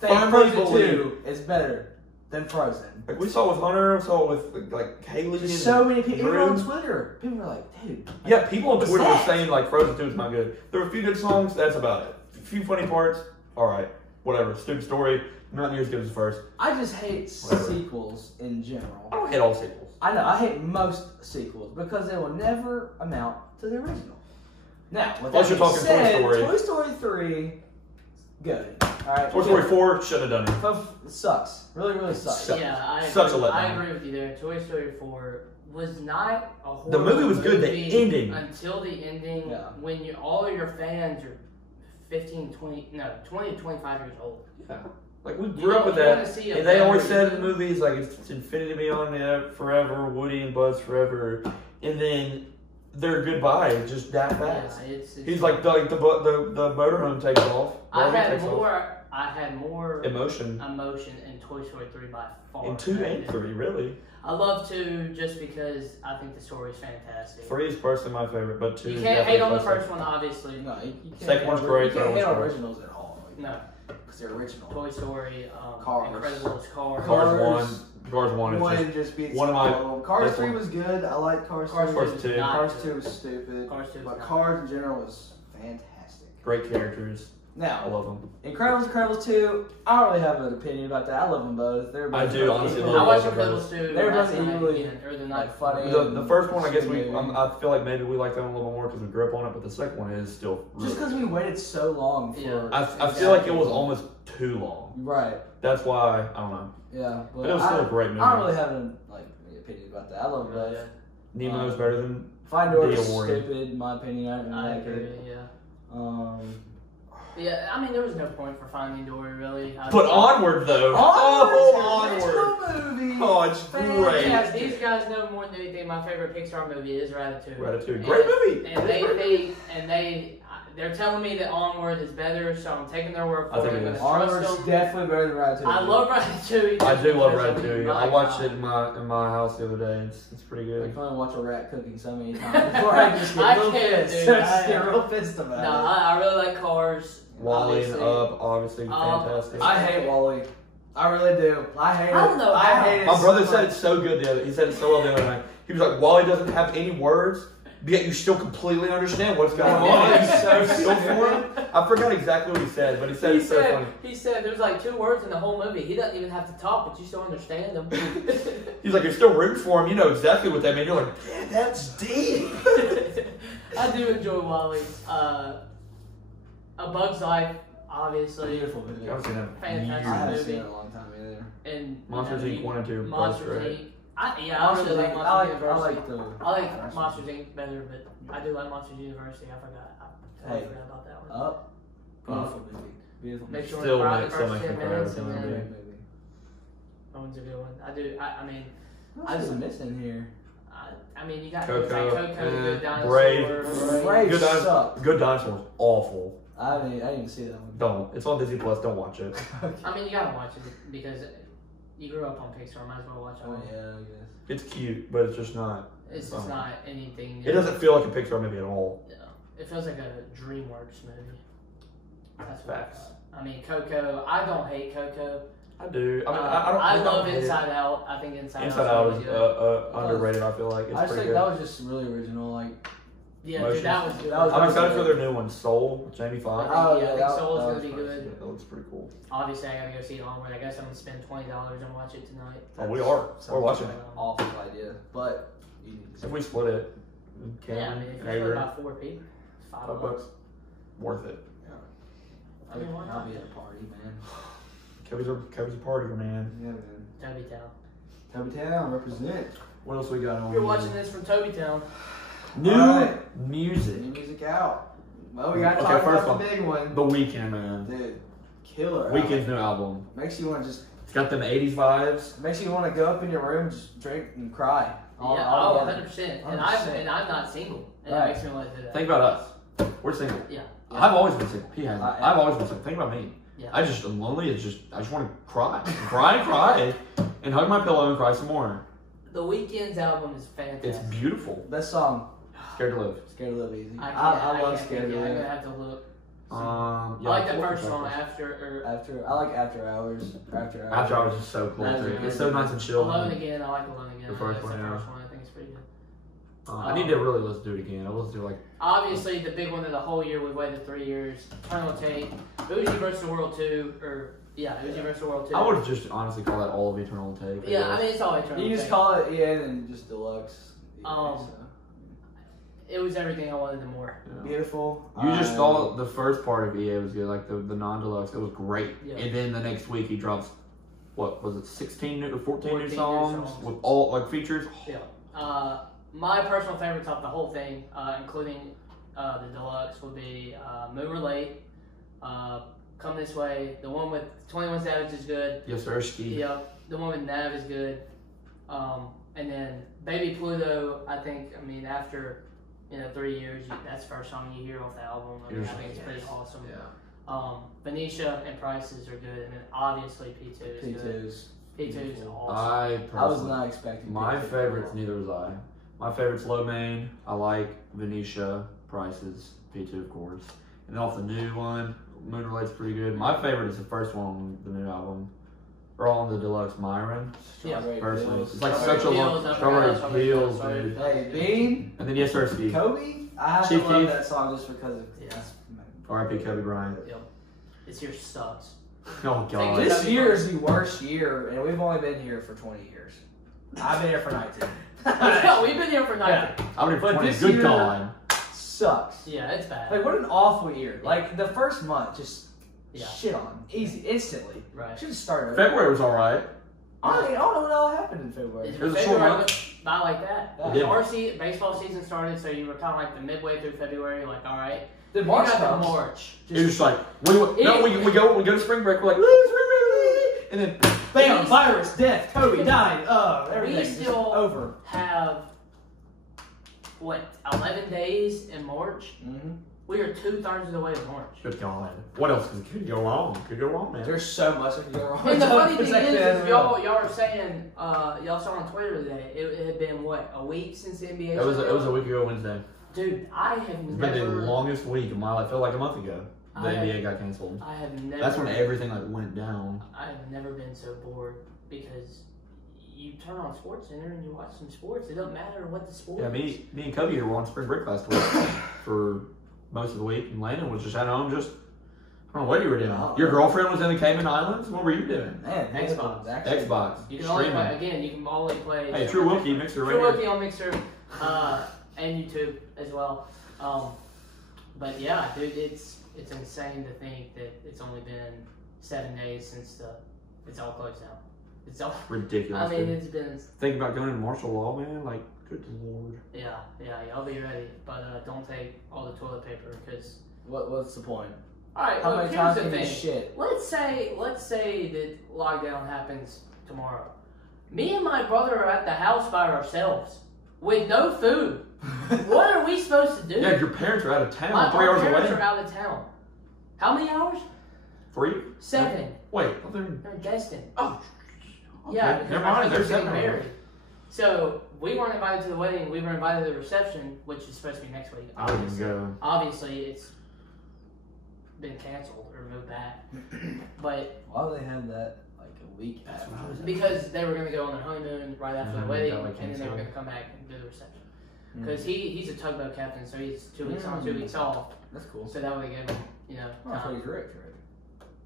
think Firmly Frozen believe. 2 is better than Frozen. Like we saw with Hunter, we saw with like Haley. There's and so many people. Even Drew. on Twitter, people are like, dude. Yeah, people on What's Twitter were that? saying like Frozen 2 is not good. There were a few good songs, that's about it. A few funny parts, alright. Whatever. Stupid story, not near as good as the first. I just hate Whatever. sequels in general. I don't hate all sequels. I know, I hate most sequels because they will never amount to the original. Now, with Unless that you're being talking said, Toy Story. Toy Story 3, good. Alright. Toy Story 4 shouldn't have done it. It sucks. Really sucks. Sucks. Yeah, I Such a agree. letdown. I agree with you there. Toy Story 4 was not a horror The movie was good, the movie ending. until the ending Yeah. when all of your fans are 20 to 25 years old. Yeah. Like we You grew up with don't wanna that. see a And they always better said in the movie. movies like it's Infinity Beyond forever, Woody and Buzz forever. And then their goodbye is just that fast. Yeah, it's He's like the motorhome takes off. I RV had takes off. more Emotion. emotion in Toy Story 3 by far. In 2 and 3, really. I love 2 just because I think the story is fantastic. 3 is personally my favorite, but 2 You is can't definitely hate on the close. first one, obviously. No, you can't Second one's hate- great, You third can't hate one's on great. originals at all. No, Because they're original. Toy Story, Cars. Incredibles, Cars. Cars 1 is One just just beats one of my- all. Cars that's 3 one- was good. I like Cars 3. Cars Cars 2. not Cars good. 2 was stupid. Cars 2 was But not Cars in general was fantastic. great characters. I Now, love them. Incredibles 2, I don't really have an opinion about that. I love them both. They're both I do, honestly, equally- I watched love Incredibles 2 They're both last night equally, again, or the night like, funny. The first one, I guess Maybe. I feel like maybe we like that one a little more because we grew up on it, but the second one is still really Just because we waited so long for. Yeah. I feel like it was almost too long. Right. That's why I don't know. Yeah. But it was still a great movie. I don't really have any opinion about that. I love both. Yeah, Nemo's better than Finding Dory The is award. stupid, in my opinion. I didn't I like agree. it. Yeah. Yeah, I mean, there was no point for Finding Dory, really. But Onward though. Onward! Onward. Movie. Oh, it's great. Yeah, these guys know more than anything. My favorite Pixar movie is Ratatouille. Ratatouille. Great movie. And they're telling me that Onward is better, so I'm taking their word I for think it. it I'm is. gonna Onward's trust them. definitely better than Ratatouille. I love Ratatouille. I do love because, I mean, Ratatouille. my I watched God. it in my house the other day. It's pretty I good. can only watch a rat cooking so many times before I just get I real can't, pissed. dude. I just get real pissed about No, it. I really like Cars. Wally and obviously. Up, obviously fantastic. I hate Wally. I really do. I hate it. I don't know I how. hate it. My brother so said much. it so good the other. He said it so well the other night. He was like, Wally doesn't have any words, but yet you still completely understand what's going on. Yeah, he's so You feel for him. I forgot exactly what he said, but he said it's so funny. He said there's like 2 words in the whole movie. He doesn't even have to talk, but you still understand them. He's like, you're still rooting for him. You know exactly what that means. You're like, yeah, that's deep. I do enjoy Wally's. A Bug's Life, obviously. Beautiful movie. I haven't seen that in Fantastic. I years. haven't movie. seen it in a long time either. And Monsters Inc. 1 and 2. both Monsters great. Inc. I really like I Monsters like University. the. I like Monsters Inc. better, but I do like Monsters University. I totally Hey. forgot about that one. Up. Beautiful movie. Beautiful Make movie. sure Still to cry makes- the still first makes 10 me cry minutes, every and time I then Great movie. that one's a good one. I mean, What else is missing here? I mean, you got Coco, things like Coco, Good Dinosaur. Brave. Brave Good Dinosaur. sucked. Good Dinosaur's awful. I didn't even see that one. Don't. It's on Disney Plus. Don't watch it. I mean, you gotta watch it because you grew up on Pixar. Might as well watch it. Oh yeah, I guess. It's cute, but it's just not. It's just not anything. It doesn't feel like a Pixar movie at all. Yeah. It feels like a DreamWorks movie. That's what Facts. I mean, Coco. I don't hate Coco. I do. I mean, I love hate it. Inside Out. I think Inside Out is is good. underrated. I feel like it's I just pretty think good. that was just really original. Like, Yeah, Emotions. dude, that was good. I'm excited for their new one, Soul, with Jamie Foxx. Oh, I yeah, think that Soul's was gonna be pretty good. That looks pretty cool. Obviously, I gotta go see it Onward. I guess I'm gonna spend $20 and watch it tonight. Oh, we are. We're watching it. awful idea, but you need to If we split it, Yeah, I mean, if you Avery, put about 4 people, it's $5. worth it. I mean, why I'll not? be at a party, man. Kevin's a partier, man. Yeah, man. Toby Town. Toby Town, represent. What else we got on? You're watching this from Toby Town. New Alright. music. New music out. Well, we got to Okay, talk first about one. the big one. The Weeknd, man. Dude, killer. Weeknd's new album. Makes you want to just, It's got them 80s vibes. makes you want to go up in your room, just drink and cry. Yeah, All oh, together. 100%. 100%. And I'm not single. And Right. it makes me want to do that. Think about us. We're single. Yeah. I've always been single. He hasn't. I- I've always been single. Think about me. Yeah. I just am lonely. I just want to cry, cry, and hug my pillow and cry some more. The Weeknd's album is fantastic. It's beautiful. Best song, Scared to Live. Scared to Live Easy. I I love can't Scared think to of it. I'm Live. gonna have to look. Yeah, I like that we'll first come song back after. I like After Hours. to- After Hours is so cool That's too. really It's so nice and chill. Alone Again. I like Alone Again. The first That's one, the yeah. first one. I think it's pretty good. I need to really listen to it again. I listened to it like Obviously, the big one of the whole year. We've waited 3 years. Eternal Take. Uzi vs. the World 2. Uzi vs. the World 2. I would just honestly call that all of Eternal Take. Yeah, I mean, it's all Eternal You can just Take. call it EN and just deluxe. It was everything I wanted and more. Yeah. Beautiful. You just thought the first part of EA was good, like the non-deluxe. It was great. Yeah. And then the next week he drops, what was it, 16 new or 14 14 new new songs songs. with all like features. Yeah. My personal favorites of the whole thing, including the deluxe, would be Moon Relate, Come This Way. The one with 21 Savage is good. Yes, sir. Ski. Yeah. The one with Nav is good. And then Baby Pluto, I think, after 3 years, that's the first song you hear off the album. I think it's pretty awesome. Yeah. Venetia and Prices are good, and then obviously P2 is good. P2's. P2 is awesome. I I was personally, not expecting my P2 to favorites. go. Neither was I. My favorites Low Main. I like Venetia, Prices, P2 of course, and then off the new one, Moon Relate's pretty good. My favorite is the first one on the new album, or on the deluxe, Myron. Yeah. Strawberry Personally, Fields. it's like Strawberry such a long Fields, I Strawberry forgot Fields, Strawberry dude. Hey, Bean, And then Yes, sir. Ski. Kobe. I have Chief to love Keef. that song just because of Yeah. R.I.P. Kobe Bryant. This year sucks. Oh Thank God. you. This year is the worst year, and we've only been here for 20 years. I've been here for 19. No, we've been here for 9 Yeah. I would But have 20. this Good year- God. Sucks. Yeah, it's bad. Like, what an awful year. Like, the first month, just Yeah. shit on. Easy, instantly. Right. Should have started. February was alright. I don't know what all happened in February. It was a short February month. went by like that. Yeah. The baseball season started, so you were kind of like the midway through February, like, all right. Then You March got to comes. March. It was just like we go to spring break. We're like, "Woo, spring break," and then Bam, We- virus, death, Kobe died. We Everything still over. have, 11 days in March? Mm-hmm. We are 2/3 of the way to March. good God, what else could go wrong? Could go wrong, man. There's so much that can go wrong. And the funny thing It's like is that, y'all are saying, y'all saw on Twitter today, it had been, a week since the NBA It was started? a week ago Wednesday. Dude, I have It's never... been the longest week of my life. I feel like a month ago. The I- NBA got canceled. I have never... That's when everything like went down. I have never been so bored because you turn on SportsCenter and you watch some sports. It doesn't matter what the sport Yeah, is. me and Kobe were on spring break last week for most of the week, and Landon was just at home. Just I don't know what you were doing. Your girlfriend was in the Cayman Islands. What were you doing? Man, Xbox. Xbox. You can only Streaming. play, again, you can only play... Hey, True Wookie Mixer right True here. Wookie on Mixer and YouTube as well. But yeah, dude, it's insane to think that it's only been 7 days since it's all closed now. It's all... Ridiculous. I mean, dude. it's been... Think about going into martial law, man. Like, good lord. Yeah, y'all be ready. But don't take all the toilet paper because... What's the point? Alright, How look, many here's times the can you thing. shit? Let's say that lockdown happens tomorrow. Me and my brother are at the house by ourselves with no food. What are we supposed to do? Yeah, your parents are out of town. My 3 hours parents away. are out of town. How many hours? 3? 7. Wait, I thought they were... They're in Destin. Oh. Okay. Yeah, because Never my mind. cousins They're are getting 7 married. So we weren't invited to the wedding. We were invited to the reception, which is supposed to be next week. I wouldn't go. Obviously, it's been canceled or moved back. But why would they have that like a week after? because they were going to go on their honeymoon right after the wedding, and then they were going to come back and do the reception. Because he's a tugboat captain, so he's 2 weeks on, 2 weeks off. That's cool. So that way they give him, you know, Oh, time. pretty great.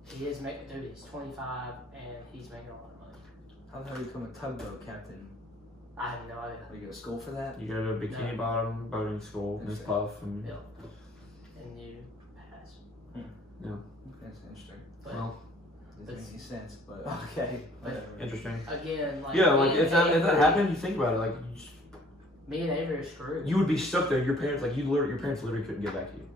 He is making, dude, he's 25 and he's making a lot of money. How the hell do you become a tugboat captain? I have no idea. Do you go to school for that? You go to Bikini Bottom boating school, Miss Puff, and Yep. And you pass. That's interesting. But well, Doesn't make any sense, but okay. Whatever. interesting. again, like, Yeah, like me if and that Avery- happened, you think about it, like me and Avery are screwed. you would be stuck there. Your parents, like your parents literally couldn't get back to you.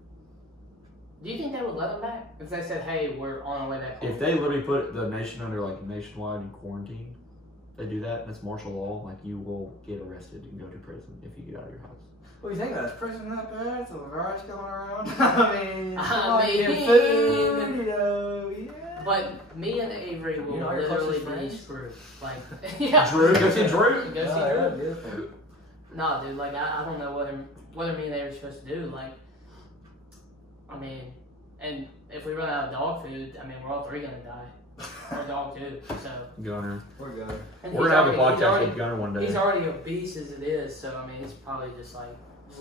Do you think they would let them back? If they said, hey, we're on our way back home? If they literally put the nation under like nationwide quarantine, they do that, and it's martial law. Like you will get arrested and go to prison if you get out of your house. What do you think about this? Prison not bad? The virus going around? I mean, I food, you know, yeah. But me and Avery will You know your literally closest be friends? screwed. Like, yeah. Drew, go see Drew. Go see Yeah, Drew. beautiful. Nah, dude, like, I don't know whether me and Avery are supposed to do. Like, I mean, and if we run out of dog food, I mean, we're all three going to die. Our dog, too. So. Gunner. We're good. And We're he's gonna have a already- he's podcast already- with Gunner one day. He's already obese as it is, so I mean, he's probably just like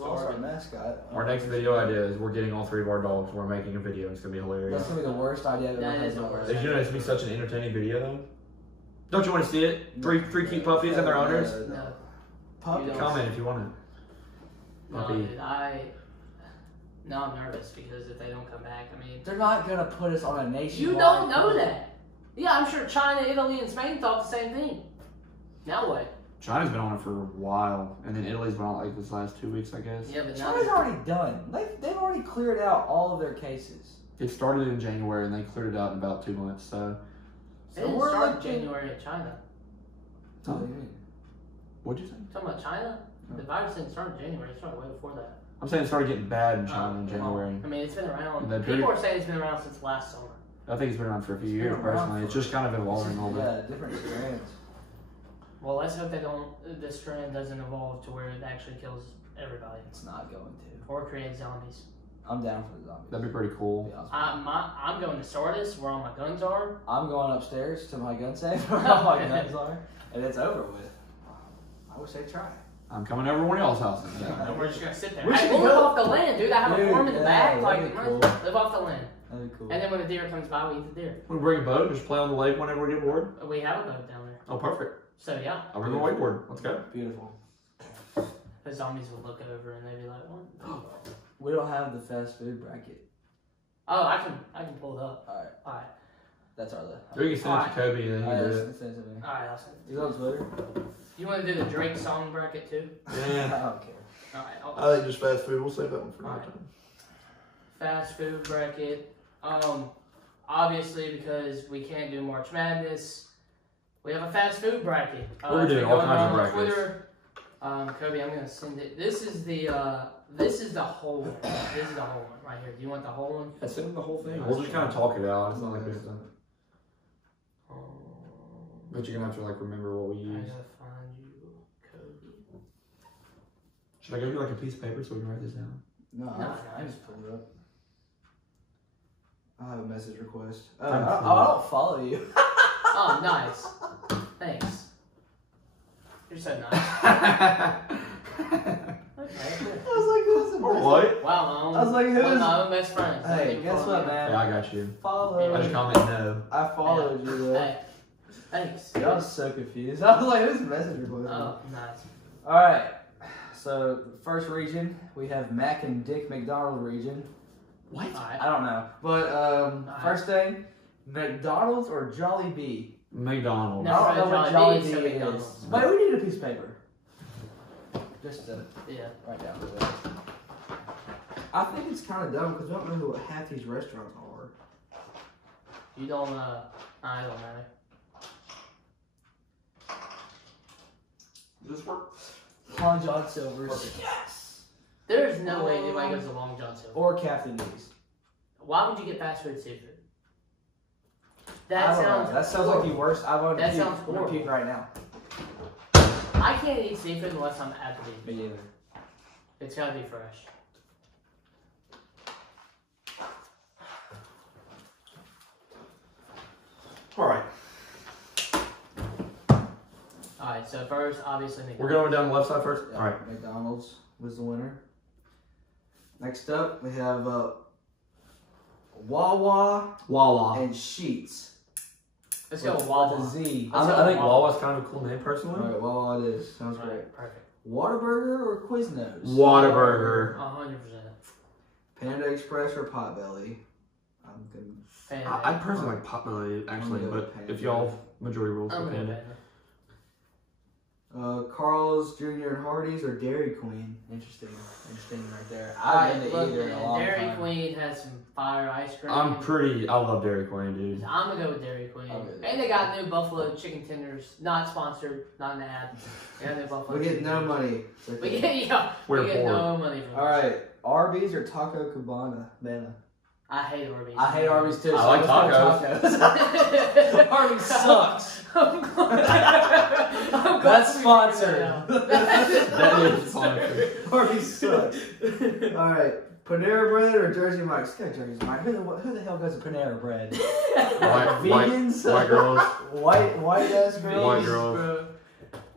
Our starving. mascot. Our next video idea is we're getting all three of our dogs. We're making a video. It's gonna be That's hilarious. gonna be the worst idea I've ever That heard is in the my worst. life. Did you know it's gonna be such an entertaining video though? Don't you want to see it? Three cute puppies and their owners. No, Puppy. You don't. Comment if you want it. no, Puppy. dude, no, I'm nervous because if they don't come back, I mean, They're not gonna put us on a nationwide. you don't know that. Yeah, I'm sure China, Italy, and Spain thought the same thing. Now what? China's been on it for a while, and then Italy's been on it like this last 2 weeks, I guess. Yeah, but now China's already done. They've already cleared out all of their cases. It started in January, and they cleared it out in about 2 months. So, it didn't we're start looking- January in China. What do you mean? what'd you say? Talking about China, the virus didn't start in January. It started way before that. I'm saying it started getting bad in China in Well, January. I mean, it's been around. Then People pretty- are saying it's been around since last summer. I think it's been around for a few It's years, been around personally. for- It's just kind of evolving a little bit. Yeah, different strands. Well, let's hope this trend doesn't evolve to where it actually kills everybody It's not going to. or creates zombies. I'm down for the zombies. That'd be pretty cool. To be honest with you. I'm going to Sardis where all my guns are. I'm going upstairs to my gun safe where all my guns are, and it's over with. I wish they'd try. I'm coming over to one of y'all's houses. And we're just gonna sit there. We Hey, should we'll live go- off the land, dude. I have a Dude, farm in the yeah, back. Like, that'd be might as cool. well live off the land. That'd be cool. And then when the deer comes by, we eat the deer. We bring a boat and just play on the lake whenever we get bored. We have a boat down there. Oh, perfect. So yeah, I'll bring the wakeboard. Let's go. Beautiful. the zombies would look over and they'd be like, "What?" We don't have the fast food bracket. Oh, I can pull it up. Alright, All right, that's our list. Or you can send it to Kobe and then he can do it. Send it to me. all right. I'll send it. Is it on Twitter? You want to do the Drake song bracket too? I Yeah. don't care. All right. I think just fast food. We'll save that one for Alright. another time. Fast food bracket. Obviously because we can't do March Madness, we have a fast food bracket. We're It's doing been all going kinds of on brackets. Twitter. Kobe, I'm gonna send it. This is the whole one. This is the whole one right here. Do you want the whole one? Yeah, send him the whole thing. We'll just kind of talk it out. It's not like this. But you're gonna have to like remember what we I use. gotta find you, Kobe. Should I go get like a piece of paper so we can write this down? No, No, I no. just pulled it up. I have a message request. I'm I cool. don't follow you. Oh, nice. Thanks. You're so nice. Okay, cool. I was like, who's the What? Wow, my own, I was like, who one of is- my own best friends. Don't Hey, even guess follow what, me. man? Yeah, I got you. Follow. I just comment no. I followed you, though. Hey, thanks. Yeah, I was so confused. I was like, who's message request? Oh, nice. All right. So first region, we have Mac and Dick McDonald region. What? I don't know, but first thing, McDonald's or Jolly Bee? McDonald's. No. I don't know what Jolly Jolly Bee, so Bee is. McDonald's. Wait, we need a piece of paper. Just to Yeah. write down the list. I think it's kind of dumb because we don't know who half these restaurants are. You don't, I don't know. Does this work? Long John Silver's. Yes. There's no way anybody goes to Long John Silver. Or Captain D's. Why would you get fast food seafood? I That don't know. sounds. That sounds like the worst. I want That to sounds puke horrible. right now. I can't eat seafood unless I'm at the beach. Me either. It's gotta be fresh. All right. Alright, so first, obviously, We're going down the left side first? Yeah, All right. McDonald's was the winner. Next up, we have Wawa Wawa. and Sheets. Let's go with With Wawa. a Z. I think Wawa's kind of a cool name, personally. All right, Wawa it is. Sounds great. Alright, perfect. Whataburger or Quiznos? Whataburger. 100%. Panda Express or Potbelly? I'm good. Panda. I personally like Potbelly, actually, I'm gonna go but with Panda. if y'all majority rules I'm for gonna go Panda. Panda. Carl's Jr. and Hardee's or Dairy Queen? Interesting right there. I Alright, haven't look, been to either in a man, long Dairy time. Queen has some fire ice cream. I love Dairy Queen, dude. I'm gonna go with Dairy Queen. I'll go with And they got new Buffalo chicken tenders. Not sponsored, not an ad. They got new Buffalo We get chicken no tenders. money. We get, yeah, We're we get poor. no money from All this. right, Arby's or Taco Cabana? Bana. I hate Arby's. I hate Arby's too. I so like let's go tacos. Arby's sucks. I'm glad That's we sponsored. figured that out. That is sponsored. Arby's sucks. All right, Panera Bread or Jersey Mike's? Go Jersey Mike. Who the hell goes to Panera Bread? Vegans? White girls. White ass girls. White girls.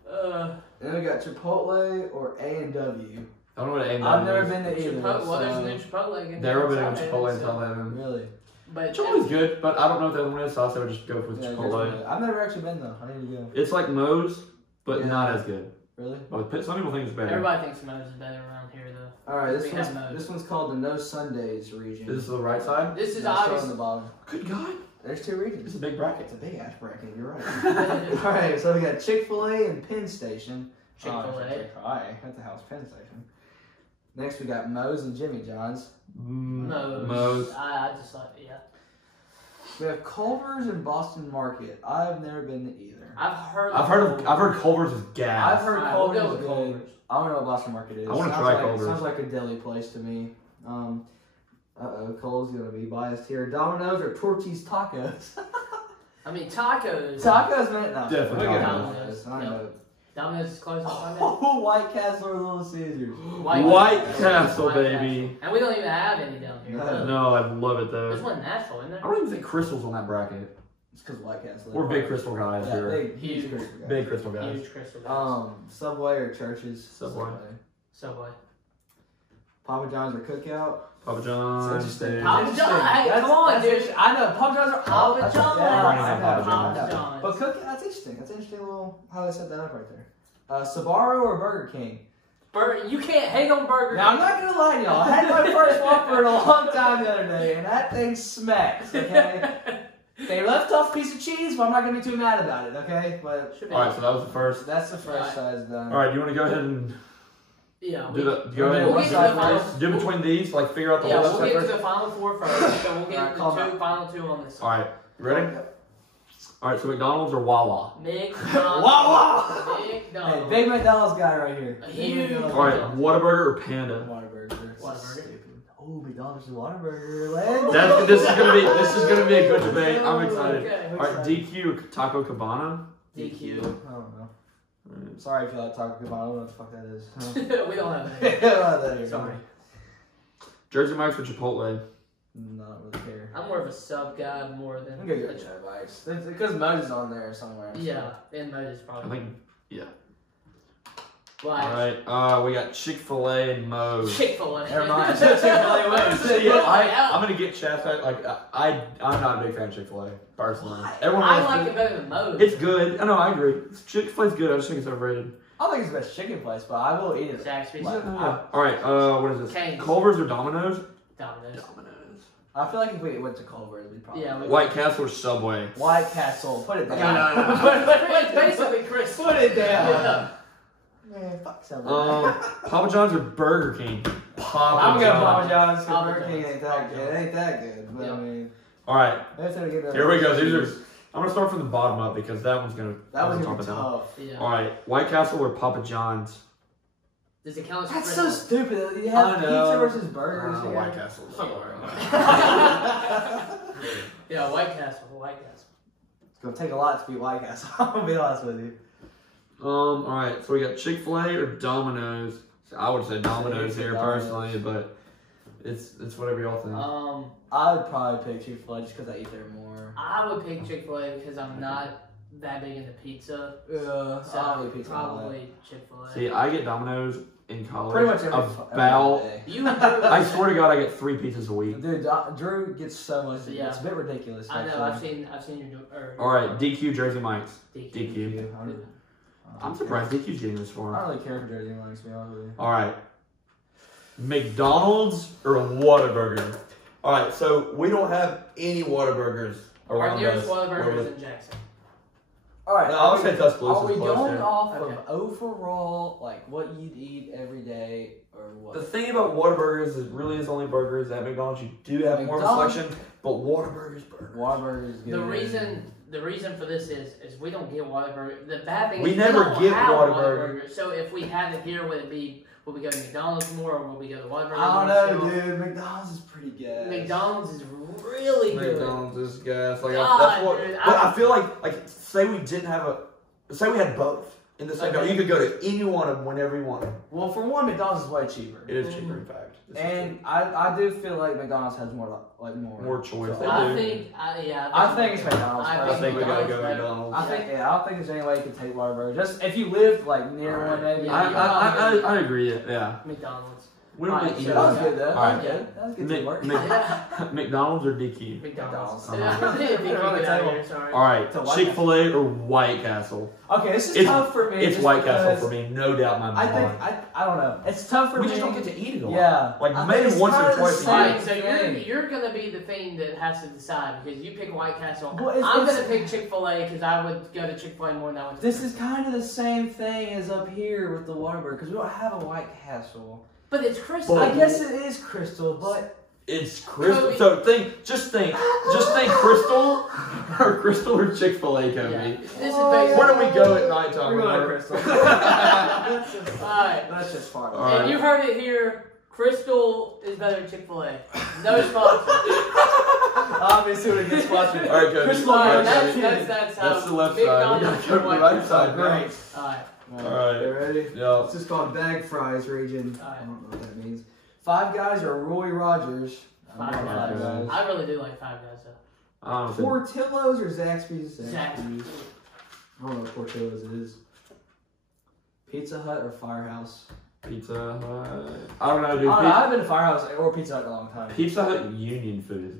Bro. Then we got Chipotle or A&W. I don't know what A&W I've never is. been to either. Chipotle, well, there's so- a new Chipotle again. Never been to South Chipotle End, until so- then. Really? But Chipotle's good, but I don't know what the other one is, so I would just go with Yeah, Chipotle. Jersey Mike. I've never actually been though. I need to go. It's like Moe's, but Yeah. not as good. Really? But some people think it's better. everybody thinks Moe's is better around here, though. All right, We have Moe's. this one's called the No Sundays region. Is this the right side? This is That's on obvious. the bottom. Good God. There's two regions. This is a big bracket. It's a big ass bracket. You're right. All right, so we got Chick-fil-A and Penn Station. Chick-fil-A. Chick-fil-A. What the hell's Penn Station? Next we got Moe's and Jimmy John's. Moe's. I just like, yeah. We have Culver's and Boston Market. I've never been to either. I've heard Culver's is gas. I've heard Alright, we'll Culver's go is with good. Culver's. I don't know what Boston Market is. I wanna Sounds try like, Culver's. Sounds like a deli place to me. Cole's gonna be biased here. Domino's or Torchy's Tacos? I mean, tacos. Tacos, man. No, Definitely we'll get Domino's. I know. Domino's is close on Sunday. Oh, White Castle or Little Caesars? White Castle, White baby. Castle. And we don't even have any down here. No. No, I love it There's though. one in Nashville, isn't I there? don't even think Crystal's on that bracket. It's because White Castle. We're big Crystal guys Yeah, here. big, Huge. huge Crystal guys. Big Crystal guys. Huge crystal guys. Subway or Church's? Subway. Subway. Papa John's or Cookout? Papa It's John's. interesting. dude. Papa It's John, interesting. hey, That's- come on, that's dude. interesting. I know. Papa John's are Papa that's- John's. Yeah, Running I on know. Papa Papa I know. John's. But Cookout, that's interesting. That's an interesting little how they set that up right there. Sbarro or Burger King? You can't hate on Burger Now, I'm King. not going to lie to y'all. I had my first Whopper in a long time the other day, and that thing smacks, okay? They left off a piece of cheese, but I'm not going to be too mad about it, okay? But Should be. Alright, so that was the first. that's the first Alright. size done. Alright, do you want to go ahead and Yeah. do the go ahead We'll and get to the final. do between these, like figure out the Yeah, whole we'll stuff get to first? the final four first. So we'll get Alright, the call back. final two on this one. Alright, you ready? Alright, so McDonald's or Wawa? McDonald's. Wawa! Hey, McDonald's. big McDonald's guy right here. A Big huge- McDonald's Alright, guy. Whataburger or Panda? Whataburger. Whataburger. Oh, McDonald's and Whataburger. Let's This is gonna be a good debate. I'm excited. Okay. Alright, DQ or Taco Cabana? DQ. I don't know. Sorry if you like Taco Cabana. I don't know what the fuck that is. We don't have I any. don't know what that is. Sorry. Jersey Mike's or Chipotle? Not really care. I'm more of a sub guy more than. I'm gonna go Joe Bites. It's because Moses on there somewhere. Yeah, and Moses I probably. think. Like Alright, we got Chick-fil-A and Moe's. Chick-fil-A. Never mind. Chick-fil-A wins. I'm gonna get chastised. Like I'm not a big fan of Chick-fil-A personally. Why? Everyone I else like is- it better than Moe's. It's good. I know. I agree. Chick-fil-A's good. I just think it's overrated. I don't think it's the best chicken place, but I will eat it. Zaxby's. Like, All right. What is this? Cane's. Culver's or Domino's? Domino's. I feel like if we went to Culver's, we'd probably. Yeah, we- White Castle or Subway? White Castle. Put it down. It's basically Chris. Put it down. Yeah. Man, fuck Subway. Papa John's or Burger King? I'm gonna Papa John's because Papa Burger King John's. ain't that good. It ain't that good. But Yeah. I mean, All right. that's how to get that. Here we go. These are. I'm gonna start from the bottom up because that one's gonna. That was top gonna it be down. tough. Yeah. All right. White Castle or Papa John's? Does it count as That's Chris? so stupid. You have I know. pizza versus burgers. here. White Castle. Yeah, White Castle. White Castle. It's gonna take a lot to beat White Castle. I'm gonna be honest with you. All right, so we got Chick-fil-A or Domino's. So I would say Domino's here personally, but it's whatever y'all think. I would probably pick Chick-fil-A just because I eat there more. I would pick Chick-fil-A because I'm not that big into pizza. Yeah, So I would pizza. probably Chick-fil-A. See, I get Domino's in college. Pretty much about. every day. You and Drew, I swear to God, I get 3 pizzas a week. Dude, Drew gets so much. Yeah. It's a bit ridiculous. I know. actually. I've seen you do. All right, DQ Jersey Mike's. DQ. DQ. I'm surprised DQ's getting this I far. don't really care for Jersey Mike's, to be honest with you. All right, McDonald's or Whataburger. All right, so we don't have any Whataburgers Our around nearest us. Whataburger is in Jackson. All right, No, I'll say Tuscaloosa. are we close going there. off Okay. of overall, like what you'd eat every day, or what? The thing about Whataburgers is it really is only burgers. At McDonald's, you do have more of a McDonald's- selection, but Whataburgers burgers. Whataburger is good. The reason for this is we don't get Whataburger. The bad thing We is never we don't get have Whataburger. So if we had it here, would we go to McDonald's more or would we go to Whataburger? I don't more? know, dude. McDonald's is pretty good. McDonald's is really good. McDonald's is gas. Like God, that's what. dude, but I feel like say we didn't have say we had both in the same. Okay. You could go to any one of them whenever you wanted. Well, for one, McDonald's is way cheaper. It is cheaper, in fact. This is And I do feel like McDonald's has more more choice. So They I do. think, I think it's McDonald's. I think we gotta go better. McDonald's. I think I don't think there's any way you can take Whataburger. Just if you live like near Alright. one, maybe. I agree. Yeah. McDonald's. We don't Alright, eat so That was that. good though. All right. That was good. That was good teamwork. Yeah. McDonald's or DQ? McDonald's. McDonald's. Get out of here, sorry. All right, To White Chick-fil-A or White Castle? Okay, this is It's- tough for me. It's just White Castle because for me, no doubt in my I mind. think I don't know. It's tough for We me. just don't get to eat it a lot. Yeah, Like, I maybe think it's once or kinda the twice a same Alright, so thing. you're gonna be the thing that has to decide because you pick White Castle. Well, it's- I'm it's- gonna pick Chick-fil-A because I would go to Chick-fil-A more than I would to This Chick-fil-A. is kind of the same thing as up here with the Whataburger because we don't have a White Castle. But it's Crystal. I guess it is Crystal, but It's Crystal. Kobe. So just think Crystal or Chick-fil-A, Kobe. Yeah. This is Where basically. do we go at nighttime? we're going to Crystal. Crystal. Alright. That's just far. All And you heard it here. Crystal is better than Chick-fil-A. No sponsor. Obviously, we get sponsored. All right, Kobe. Crystal, All right, Alright, Kobe. that's how. That's the left side. We gotta McDonald's go to the and right White side. Great. Alright. All You right. ready? Yeah. It's just called bag fries region. Alright. I don't know what that means. Five Guys or Roy Rogers. Five Guys. Guys. I really do like Five Guys though. Portillo's or Zaxby's? Zaxby's. I don't know what Portillo's is. Pizza Hut or Firehouse. Pizza Hut. I don't know, I dude. don't know. I haven't been to Firehouse or Pizza Hut in a long time. Pizza Hut Union food is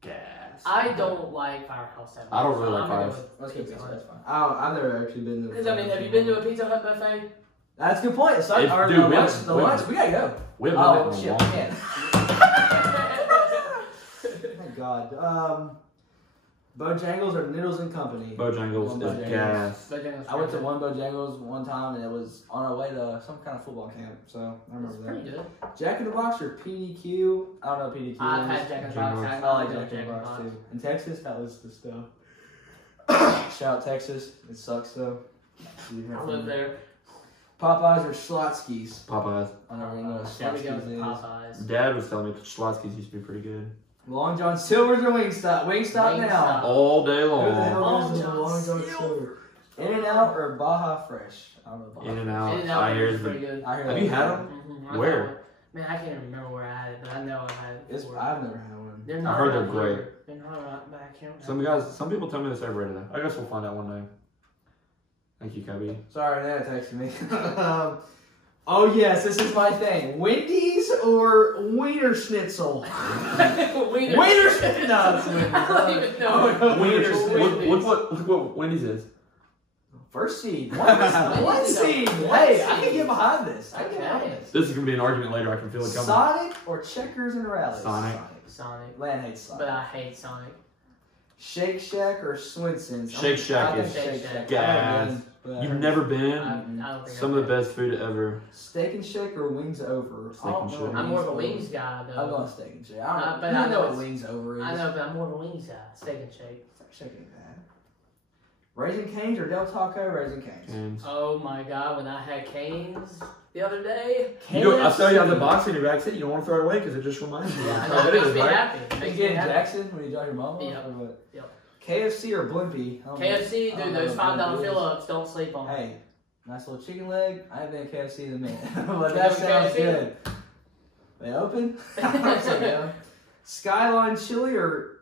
gas. I don't like Firehouse that much. I don't really like I'm gonna go Firehouse. with Let's get Pizza Pizza Hut. Hut. That's fine. I've never actually been to. Because I mean, have you been to a Pizza Hut buffet? That's a good point. So, If- or dude, the we lunch, haven't- the we lunch, haven't- we gotta go. We haven't done Oh that in shit, a we long can't. Thank God. Bojangles or Noodles and Company. Bojangles Bojangles. is gas. Bojangles I went to pretty one Bojangles one time and it was on our way to some kind of football camp, so I good. It's remember pretty that. good. Jack in the Box or PDQ? I don't know what PDQ I've is. had Jack in the Jack in Box. the I I like like Jack in the Box Box. too. In Texas, that was the stuff. Shout out Texas. It sucks though. I live there. Popeyes or Schlotzsky's? Popeyes. I don't really know what There we go Schlotzsky's with is. Popeyes. Dad was telling me Schlotzsky's used to be pretty good. Long John Silver's or Wingstop? Wingstop now. Wingstop. All day Who the long. hell Long goes to John Long John Silver. Silver? In-N-Out or Baja Fresh? I don't know. Baja In and Fresh. out. In-N-Out I hear is it's pretty good. I hear Have that. you had them? Mhm, I Where? thought- Man, I can't remember where I had it, but I know I've had it It's, before. I've never had one. They're I not heard they're around great. here. They're not around, but I can't Some people tell me this every day. I guess we'll find out one day. Thank you, Kobe. Sorry, Nana texted me. Oh yes, this is my thing. Wendy's or Wiener Schnitzel? Wiener. Wiener Schnitzel. No, it's Wendy's. I don't even know. Wiener Look Schnitzel. what Wendy's is. First seed. One seed. Hey, I can get behind this. I can get behind this. This is gonna be an argument later. I can feel it coming. Sonic or Checkers and Rallies? Sonic. Sonic. Lan hates Sonic. But I hate Sonic. Shake Shack or Swenson's? Shake Shack I is think Shake Shack. gas. You've never been? I don't think Some of the best food ever. Steak and Shake or Wings Over? Steak and Shake. I'm more of a wings guy, though. I'm going Steak and Shake. I don't know. But You I know know what it's- Wings Over is. I know, but I'm more of a wings guy. Steak and shake. Shake ain't bad. Raising Cane's or Del Taco? Raising Cane's. And Oh my god, when I had Cane's the other day. I saw you have the box in your back seat. You don't want to throw it away because it just reminds you. Yeah, I That's know. how It it makes is, me right? happy. It You makes me get in happy. Jackson when you drop your mom off? Yep. Or what? Yep. KFC or Blimpie? I don't know. KFC, I don't dude, know those what $5 Blimpie is. fill-ups, don't sleep on them. Hey, Nice little chicken leg. I haven't been to KFC in a minute, but that sounds good. They open? Yeah. Skyline chili or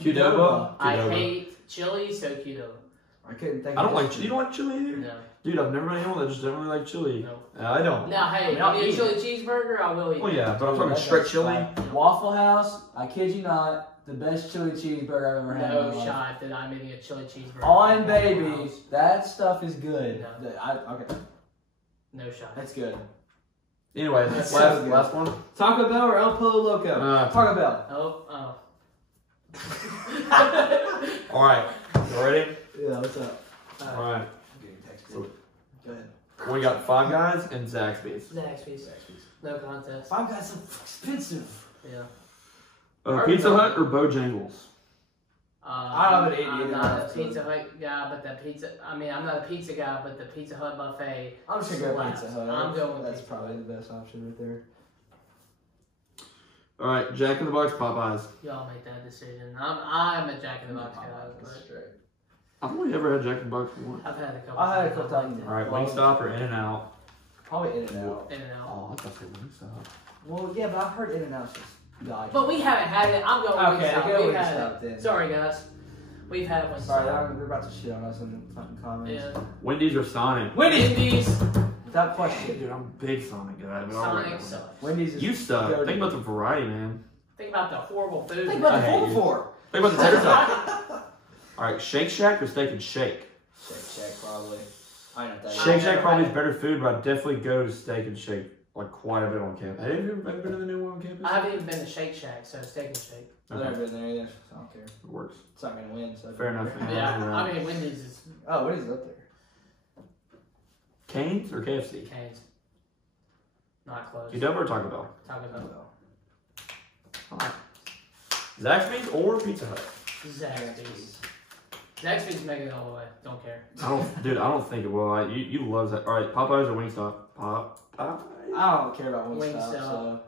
Qdoba? I hate chili, so Qdoba. I couldn't think. I don't like. You don't like chili either? No. Dude, I've never met anyone that just don't really like chili. No. I don't. Now, hey, I'll if you eat need a chili cheeseburger, I will eat. Well, yeah, but I'm talking That straight does chili. slap. Waffle House. I kid you not, the best chili cheeseburger I've ever had. No in my life. shot that I'm eating a chili cheeseburger. On baby, that stuff is good. No. Okay, No shot. that's good. Anyway, That's last so good. one. Taco Bell or El Pollo Loco? Taco Bell. Oh. All right, you ready? Yeah, what's up? All right. I'm getting texted. Go ahead. We got Five Guys and Zaxby's. Zaxby's. No contest. Five Guys so expensive. Yeah. Pizza Hut or Bojangles? I haven't eaten either. I'm not a Pizza Hut guy, but I'm not a pizza guy, but the Pizza Hut buffet. I'm just gonna go slaps. Pizza Hut. I'm going with That's Pizza probably Hut. the best option right there. All right, Jack in the Box, Popeyes. Y'all make that decision. I'm a Jack in the Box guy. But I've only ever had Jack in the Box once. I've had a couple. I had a times. couple I times. liked All right, Well, Wingstop or In-N-Out? Probably In-N-Out. it. In-N-Out. Oh, I thought they Wingstop. Well, yeah, but I've heard In-N-Out's just died. But we haven't had it. I'm going Okay, Wingstop. go We've had Wingstop it. then. Sorry, guys. We've had Wingstop. Sorry, we're about to shit on us in the fucking comments. Yeah. Wendy's or Sonic? Wendy's. Without question. Dude, I'm a big Sonic guy. But I'll Sonic work sucks. Wendy's is You suck. go to- Think about the variety, man. Think about the horrible food. Think about I the hate full you. four. Think about the tater tot. All right, Shake Shack or Steak and Shake? Shake probably. I know that. Shake Shack probably is better food, but I'd definitely go to Steak and Shake like quite a bit on campus. Have you ever been to the new one on campus? I haven't even been to Shake Shack, so Steak and Shake. I've never been there either, so I don't care. It works. It's not gonna win, so. Fair enough. Yeah, I mean Wendy's is Oh, what is up there? Cane's or KFC? Cane's. Not close. Qdoba or Taco Bell? Taco Bell. Zaxby's or Pizza Hut? Zaxby's. Zaxby's making it all the way. Don't care. I don't think it will. You love that. All right, Popeyes or Wingstop? Popeyes. I don't care about Wingstop, Wingstop. so.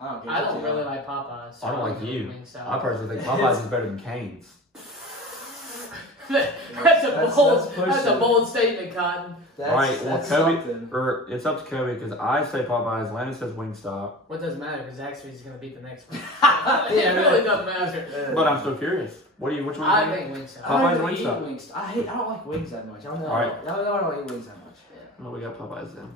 I don't care. I don't really like Popeyes. So I don't like I'm you. going Wingstop. I personally think Popeyes is better than Cane's. That's a pushing. bold statement, Cotton. That's, All right, well, that's Kobe, something. or it's up to Kobe because I say Popeyes, Landon says Wingstop, What doesn't matter because Zaxby's is going to beat the next one. Yeah, It really doesn't matter. but I'm still curious. Which one? I do you think? think Wingstop. Popeyes I don't or eat Wingstop? wings. I don't like wings that much. I don't know. All right. I don't eat wings that much. Well, we got Popeyes then.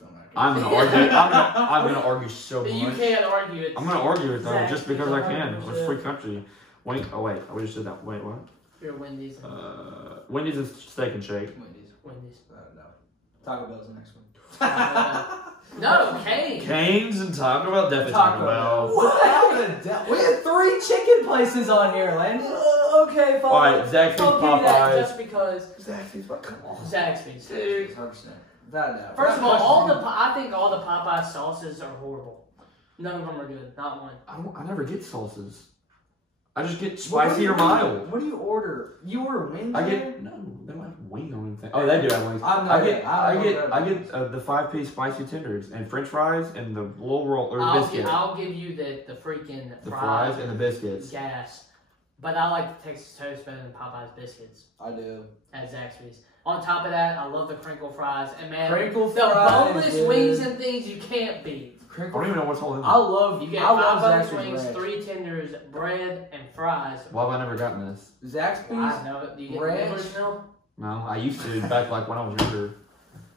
Don't matter. I'm gonna argue. I'm gonna argue so You much. can't argue it. I'm gonna argue with them just because I can. 100%. It's free country. Wait. Oh wait. We just did that. Wait. What? You're Wendy's. Wendy's is Steak and Shake. Wendy's. No. Taco Bell's the next one. No, Cane's. Cane's and Taco Bell. Definitely Taco Bell. What happened? We had 3 chicken places on here, Landon. Okay, fine. All right, Zaxby's, I'll give you that Popeyes. just because Zaxby's, but come on. Zaxby's, dude. 100%. That no. First of all, I think all the Popeye sauces are horrible. None of them are good. Not one. I never get sauces. I just get spicy or mild. What do you order? You order wings? I there? get no. They don't have wings on anything. Oh, they do have wings. I get the 5-piece spicy tenders and French fries and the little roll or biscuit. I'll give you the freaking The fries and the biscuits. gas. But I like the Texas toast better than Popeye's biscuits I do. at Zaxby's. On top of that, I love the crinkle fries. And man, Crinkle the fries, boneless dude. wings and things you can't beat. I don't even know what's all in them. I love. You get I 5 love boneless Zaxby's wings, ranch. 3 tenders, bread, and fries. Why have I never gotten this? Zaxby's. I know it. Do you get ranch. the Nibbler's meal? No, I used to back like when I was younger.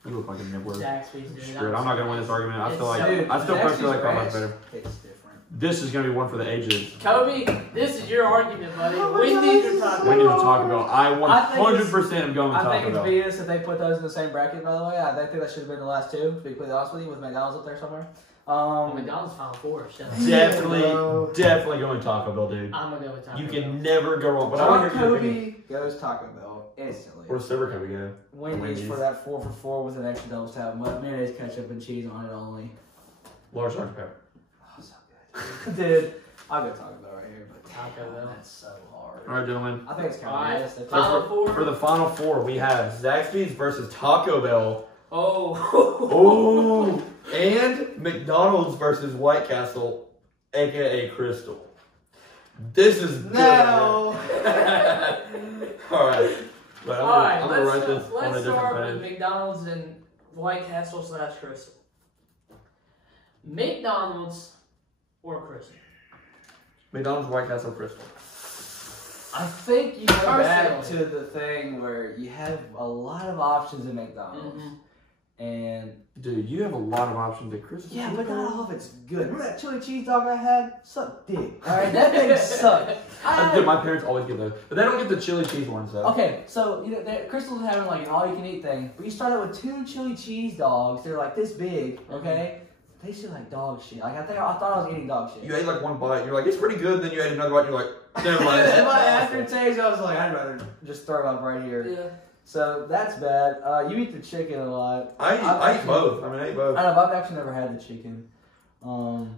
You look like a nibbler. Zaxby's, dude. Screw it, I'm not gonna win this argument. I feel like Dude, I still Zaxby's personally like Popeyes ranch better. tastes different. This is gonna be one for the ages. Kobe, this is your argument, buddy. Oh my Wendy's God, or Taco Wendy's Bell? or Taco Bell. I 100% am going with I Taco think Bell. it's BS if they put those in the same bracket. By the way, I think that should have been the last 2. To be completely honest with you, with McDonald's up there somewhere. McDonald's Final Four. So Definitely going Taco Bell, dude. I'm gonna go with Taco You Bell. can never go wrong. But I don't John hear your opinion. Kobe goes Taco Bell instantly. Where's Silver Kobe go? Wendy's for that 4 for 4 with an extra double stout, mayonnaise, ketchup, and cheese on it only. Large Dr. Pepper. Oh, so good. Dude, I'll go Taco Bell right here, but Taco Bell. that's so hard. All right, gentlemen. I think it's kind of Alright. realistic. Final Four. For the final 4, we have Zaxby's versus Taco Bell. Oh. Oh, and McDonald's versus White Castle, aka Crystal. This is good. No. All right. Right, All right, I'm gonna write this on a let's different start with page. McDonald's and White Castle / Crystal. McDonald's or Crystal? McDonald's, White Castle, Crystal. I think you go back Personally. to the thing where you have a lot of options at McDonald's. And Dude, you have a lot of options at Crystal. yeah, but not all of it's good. Remember that chili cheese dog I had? Sucked dick. Alright, that thing sucked. Dude, my parents always get those. But they don't get the chili cheese ones, though. Okay, so you know, Crystal's having like an all-you-can-eat thing, but you start out with 2 chili cheese dogs. They're like this big, okay? They taste like dog shit. Like I thought I was eating dog shit. You ate like one bite, you're like, it's pretty good, then you ate another bite, and you're like, never mind. And my aftertaste, I was like, I'd rather just throw it up right here. Yeah. So that's bad. You eat the chicken a lot. I eat both. I ate both. I don't know, but I've actually never had the chicken.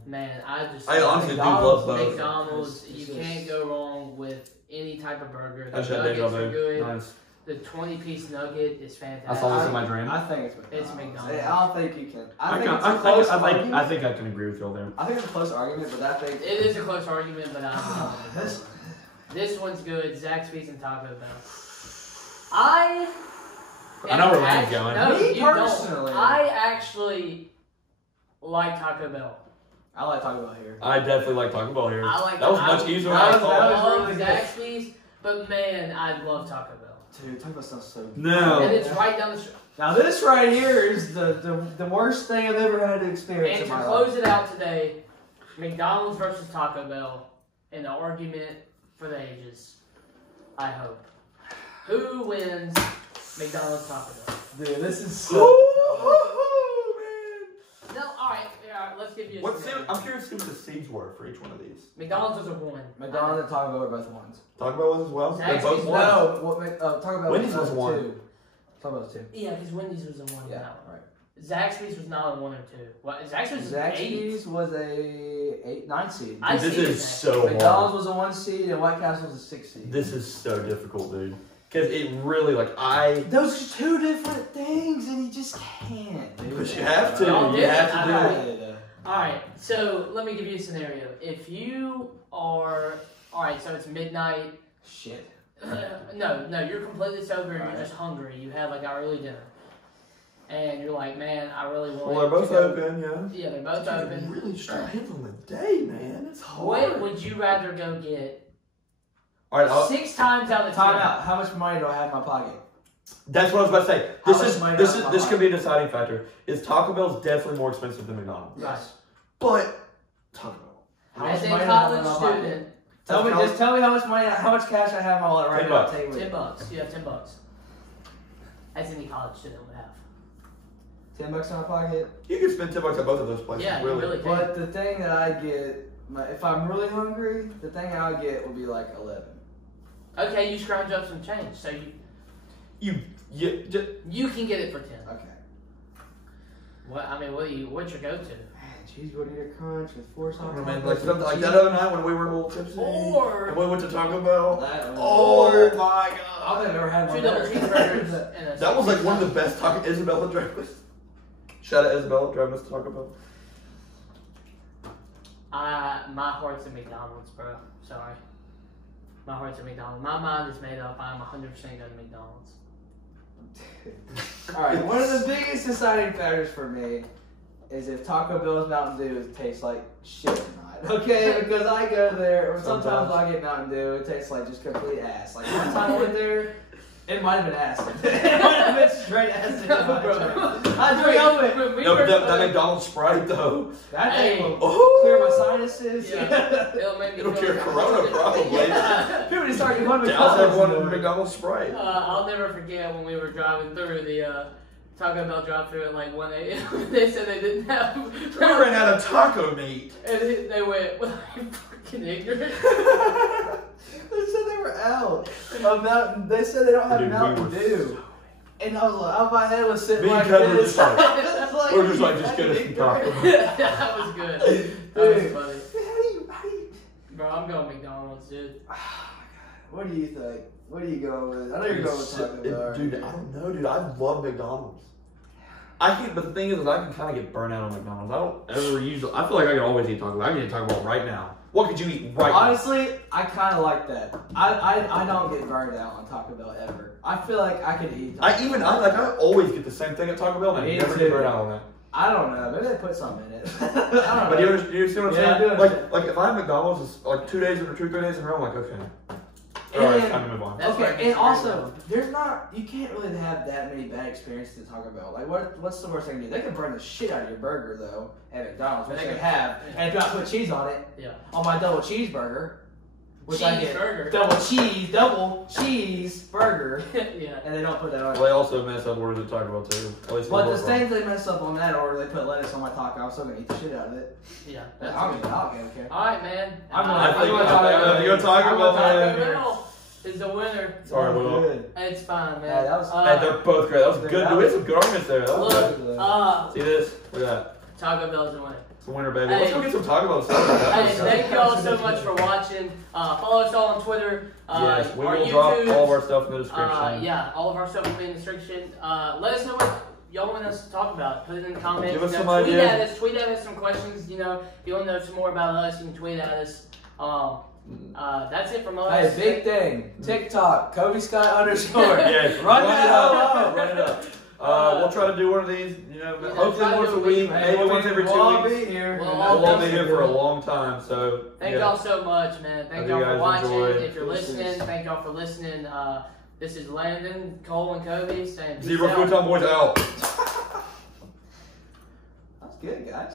Man, I honestly do love both. McDonald's, you can't go wrong with any type of burger. I The just had nuggets are deja vu. good. Nice. The 20-piece nugget is fantastic. I saw this in my dream. I think it's McDonald's. It's McDonald's. I don't think you can. I think can- it's a close I argument. think I can agree with you all there. I think it's a close argument, but I think It is a close argument, but I'm This- This one's good. Zaxby's and Taco Bell. I know where Lane's going. No, Me you personally. don't. I actually like Taco Bell. I like Taco Bell here. I definitely like Taco Bell here. I like That was much easier than that I was- thought. that I love really good. Zaxby's, but man, I love Taco Bell. Dude, Taco Bell sounds so good. No. And it's right down the street. Now this right here is the worst thing I've ever had to experience And in to my close life. it out today, McDonald's versus Taco Bell in the argument for the ages. I hope. Who wins McDonald's Taco Bell? Dude, this is so Woo-hoo-hoo, No, alright, let's give you a What scenario. I'm curious to see what the seeds were for each one of these. McDonald's was a 1. McDonald's and Taco Bell are both ones. Taco Bell was as well. They Zaxby's both won. No, what, Taco Bell Wendy's was one. 2. Taco Bell was 2. Yeah, because Wendy's was a 1 on Yeah, that one. right. Zaxby's was not a 1 or 2. What? Zaxby's was an 8. Zaxby's was a 9 seed. I Dude, this see is Zaxby's. so hard. McDonald's was a 1 seed and White Castle was a 6 seed. This is so difficult, dude. Because it really, I. Those are 2 different things and you just can't. Dude. But you have to. Y'all You did have it. to do it. Alright, so let me give you a scenario. If you are. Alright, so it's midnight. Shit. No, you're completely sober. You're Alright. just hungry. You had like our early dinner. And you're like, man, I really want Well, they're both to go. open, yeah. Yeah, they're both Dude, open. really strange on the day, man. It's hard. What would you rather go get? All right, 6 times out of 10. Time out. How much money do I have in my pocket? that's what I was about to say. How This much is money this do I is have this in my could be a deciding factor. Is Taco Bell's definitely more expensive than McDonald's? Right. But Taco Bell. How As much a money do I have in college my pocket? student, Tell me, That's just tell me how much money, how much cash I have in my wallet right 10 now. bucks. Take it with me. $10. You have $10. As any college student would have. $10 in my pocket. You can spend $10 at both of those places. Yeah, you really can. But the thing that I get, if I'm really hungry, the thing I get will be like 11. Okay, you scrounge up some change, so You just, you can get it for 10. Okay. What's your go-to? Man, cheeseburger crunch with 4 sauce. man, like something like that other night when we were a little tipsy. Or and we went to Taco Bell. Or Oh my I god. don't think I've ever had one. 2 double there. cheeseburgers and a That was like one of the best Taco Isabella driving us. Shout out Isabella driving us to Taco Bell. My heart's at McDonald's, bro. Sorry. My heart's at McDonald's. My mind is made up. I'm 100% going to McDonald's. Alright, one of the biggest deciding factors for me is if Taco Bell's Mountain Dew tastes like shit or not. Okay, because I go there, or sometimes I get Mountain Dew, it tastes like just complete ass. Like one time I went there, it might have been acid. It might have been straight acid. I drink it. When we No, were- but that McDonald's Sprite though. That thing Hey. will Oh. clear my sinuses. Yeah, it'll make me It'll feel cure like- Corona probably. Yeah. People just start going to Douse everyone in McDonald's. McDonald's Sprite. I'll never forget when we were driving through the Taco Bell drive-through at like 1 a.m. They said they didn't have. We ran out of taco meat. And they went, well, I'm fucking ignorant. They said they were out. They said they don't have Dude, we Mountain were Dew. And I was like, my head was sitting Me and like Kevin were this. just like- I was like, We're just like, you just get us some fucking Taco ignorant. That was good. That was Dude. funny. How do you, Bro, I'm going McDonald's, dude. what do you think? What are you going with? I know you're going with Taco Bell. Dude, I don't know, dude. I love McDonald's. But the thing is I can kind of get burnt out on McDonald's. I don't ever usually. I feel like I can always eat Taco Bell. I can eat Taco Bell right now. What could you eat right now? Honestly, I kind of like that. I don't get burned out on Taco Bell ever. I feel like I could eat. I always get the same thing at Taco Bell, and I never get burnt out on that. I don't know. Maybe they put something in it. I don't know. But you see what I'm Yeah, saying? I do Like if I have McDonald's, it's like 2 days or 3 days in a row. I'm like, okay. All right, it's time to move on. Okay, and also, you can't really have that many bad experiences at Taco Bell. Like, what's the worst they can do? They can burn the shit out of your burger, though, at McDonald's, which they can have. And if I put cheese on it, on my double cheeseburger, which I get double cheese burger, and they don't put that on. Well, they also mess up orders at Taco Bell, too. But the things they mess up on that order, they put lettuce on my taco, I'm still going to eat the shit out of it. Yeah. I don't care. All right, man. I'm going to Taco Bell, man. Bell is the winner. Sorry, Will. It's fine, man. Yeah, that was, they're both great. That was good. We had some good arguments there. Look, see this? Look at that. Taco Bell's the winner. It's the winner, baby. Let's go get some Taco Bell stuff. Hey, thank you all so much for watching. Follow us all on Twitter. Yes, we will YouTube, drop all of our stuff in the description. Yeah, all of our stuff will be in the description. Let us know what y'all want us to talk about. Put it in the comments. Give us some ideas. Tweet at us some questions. If you want to know some more about us, you can tweet at us. That's it from us. Hey, big thing. TikTok, Kobe Scott _. Yes, run it up. We'll try to do one of these, hopefully once a week, maybe once every 2 weeks. We'll all be here. We'll all be here for a long time, so. Thank y'all so much, man. Thank y'all for watching. Enjoyed. If you're listening, thank y'all for listening. This is Landon, Cole, and Kobe saying peace Zero out. Futon Boys out. That's good, guys.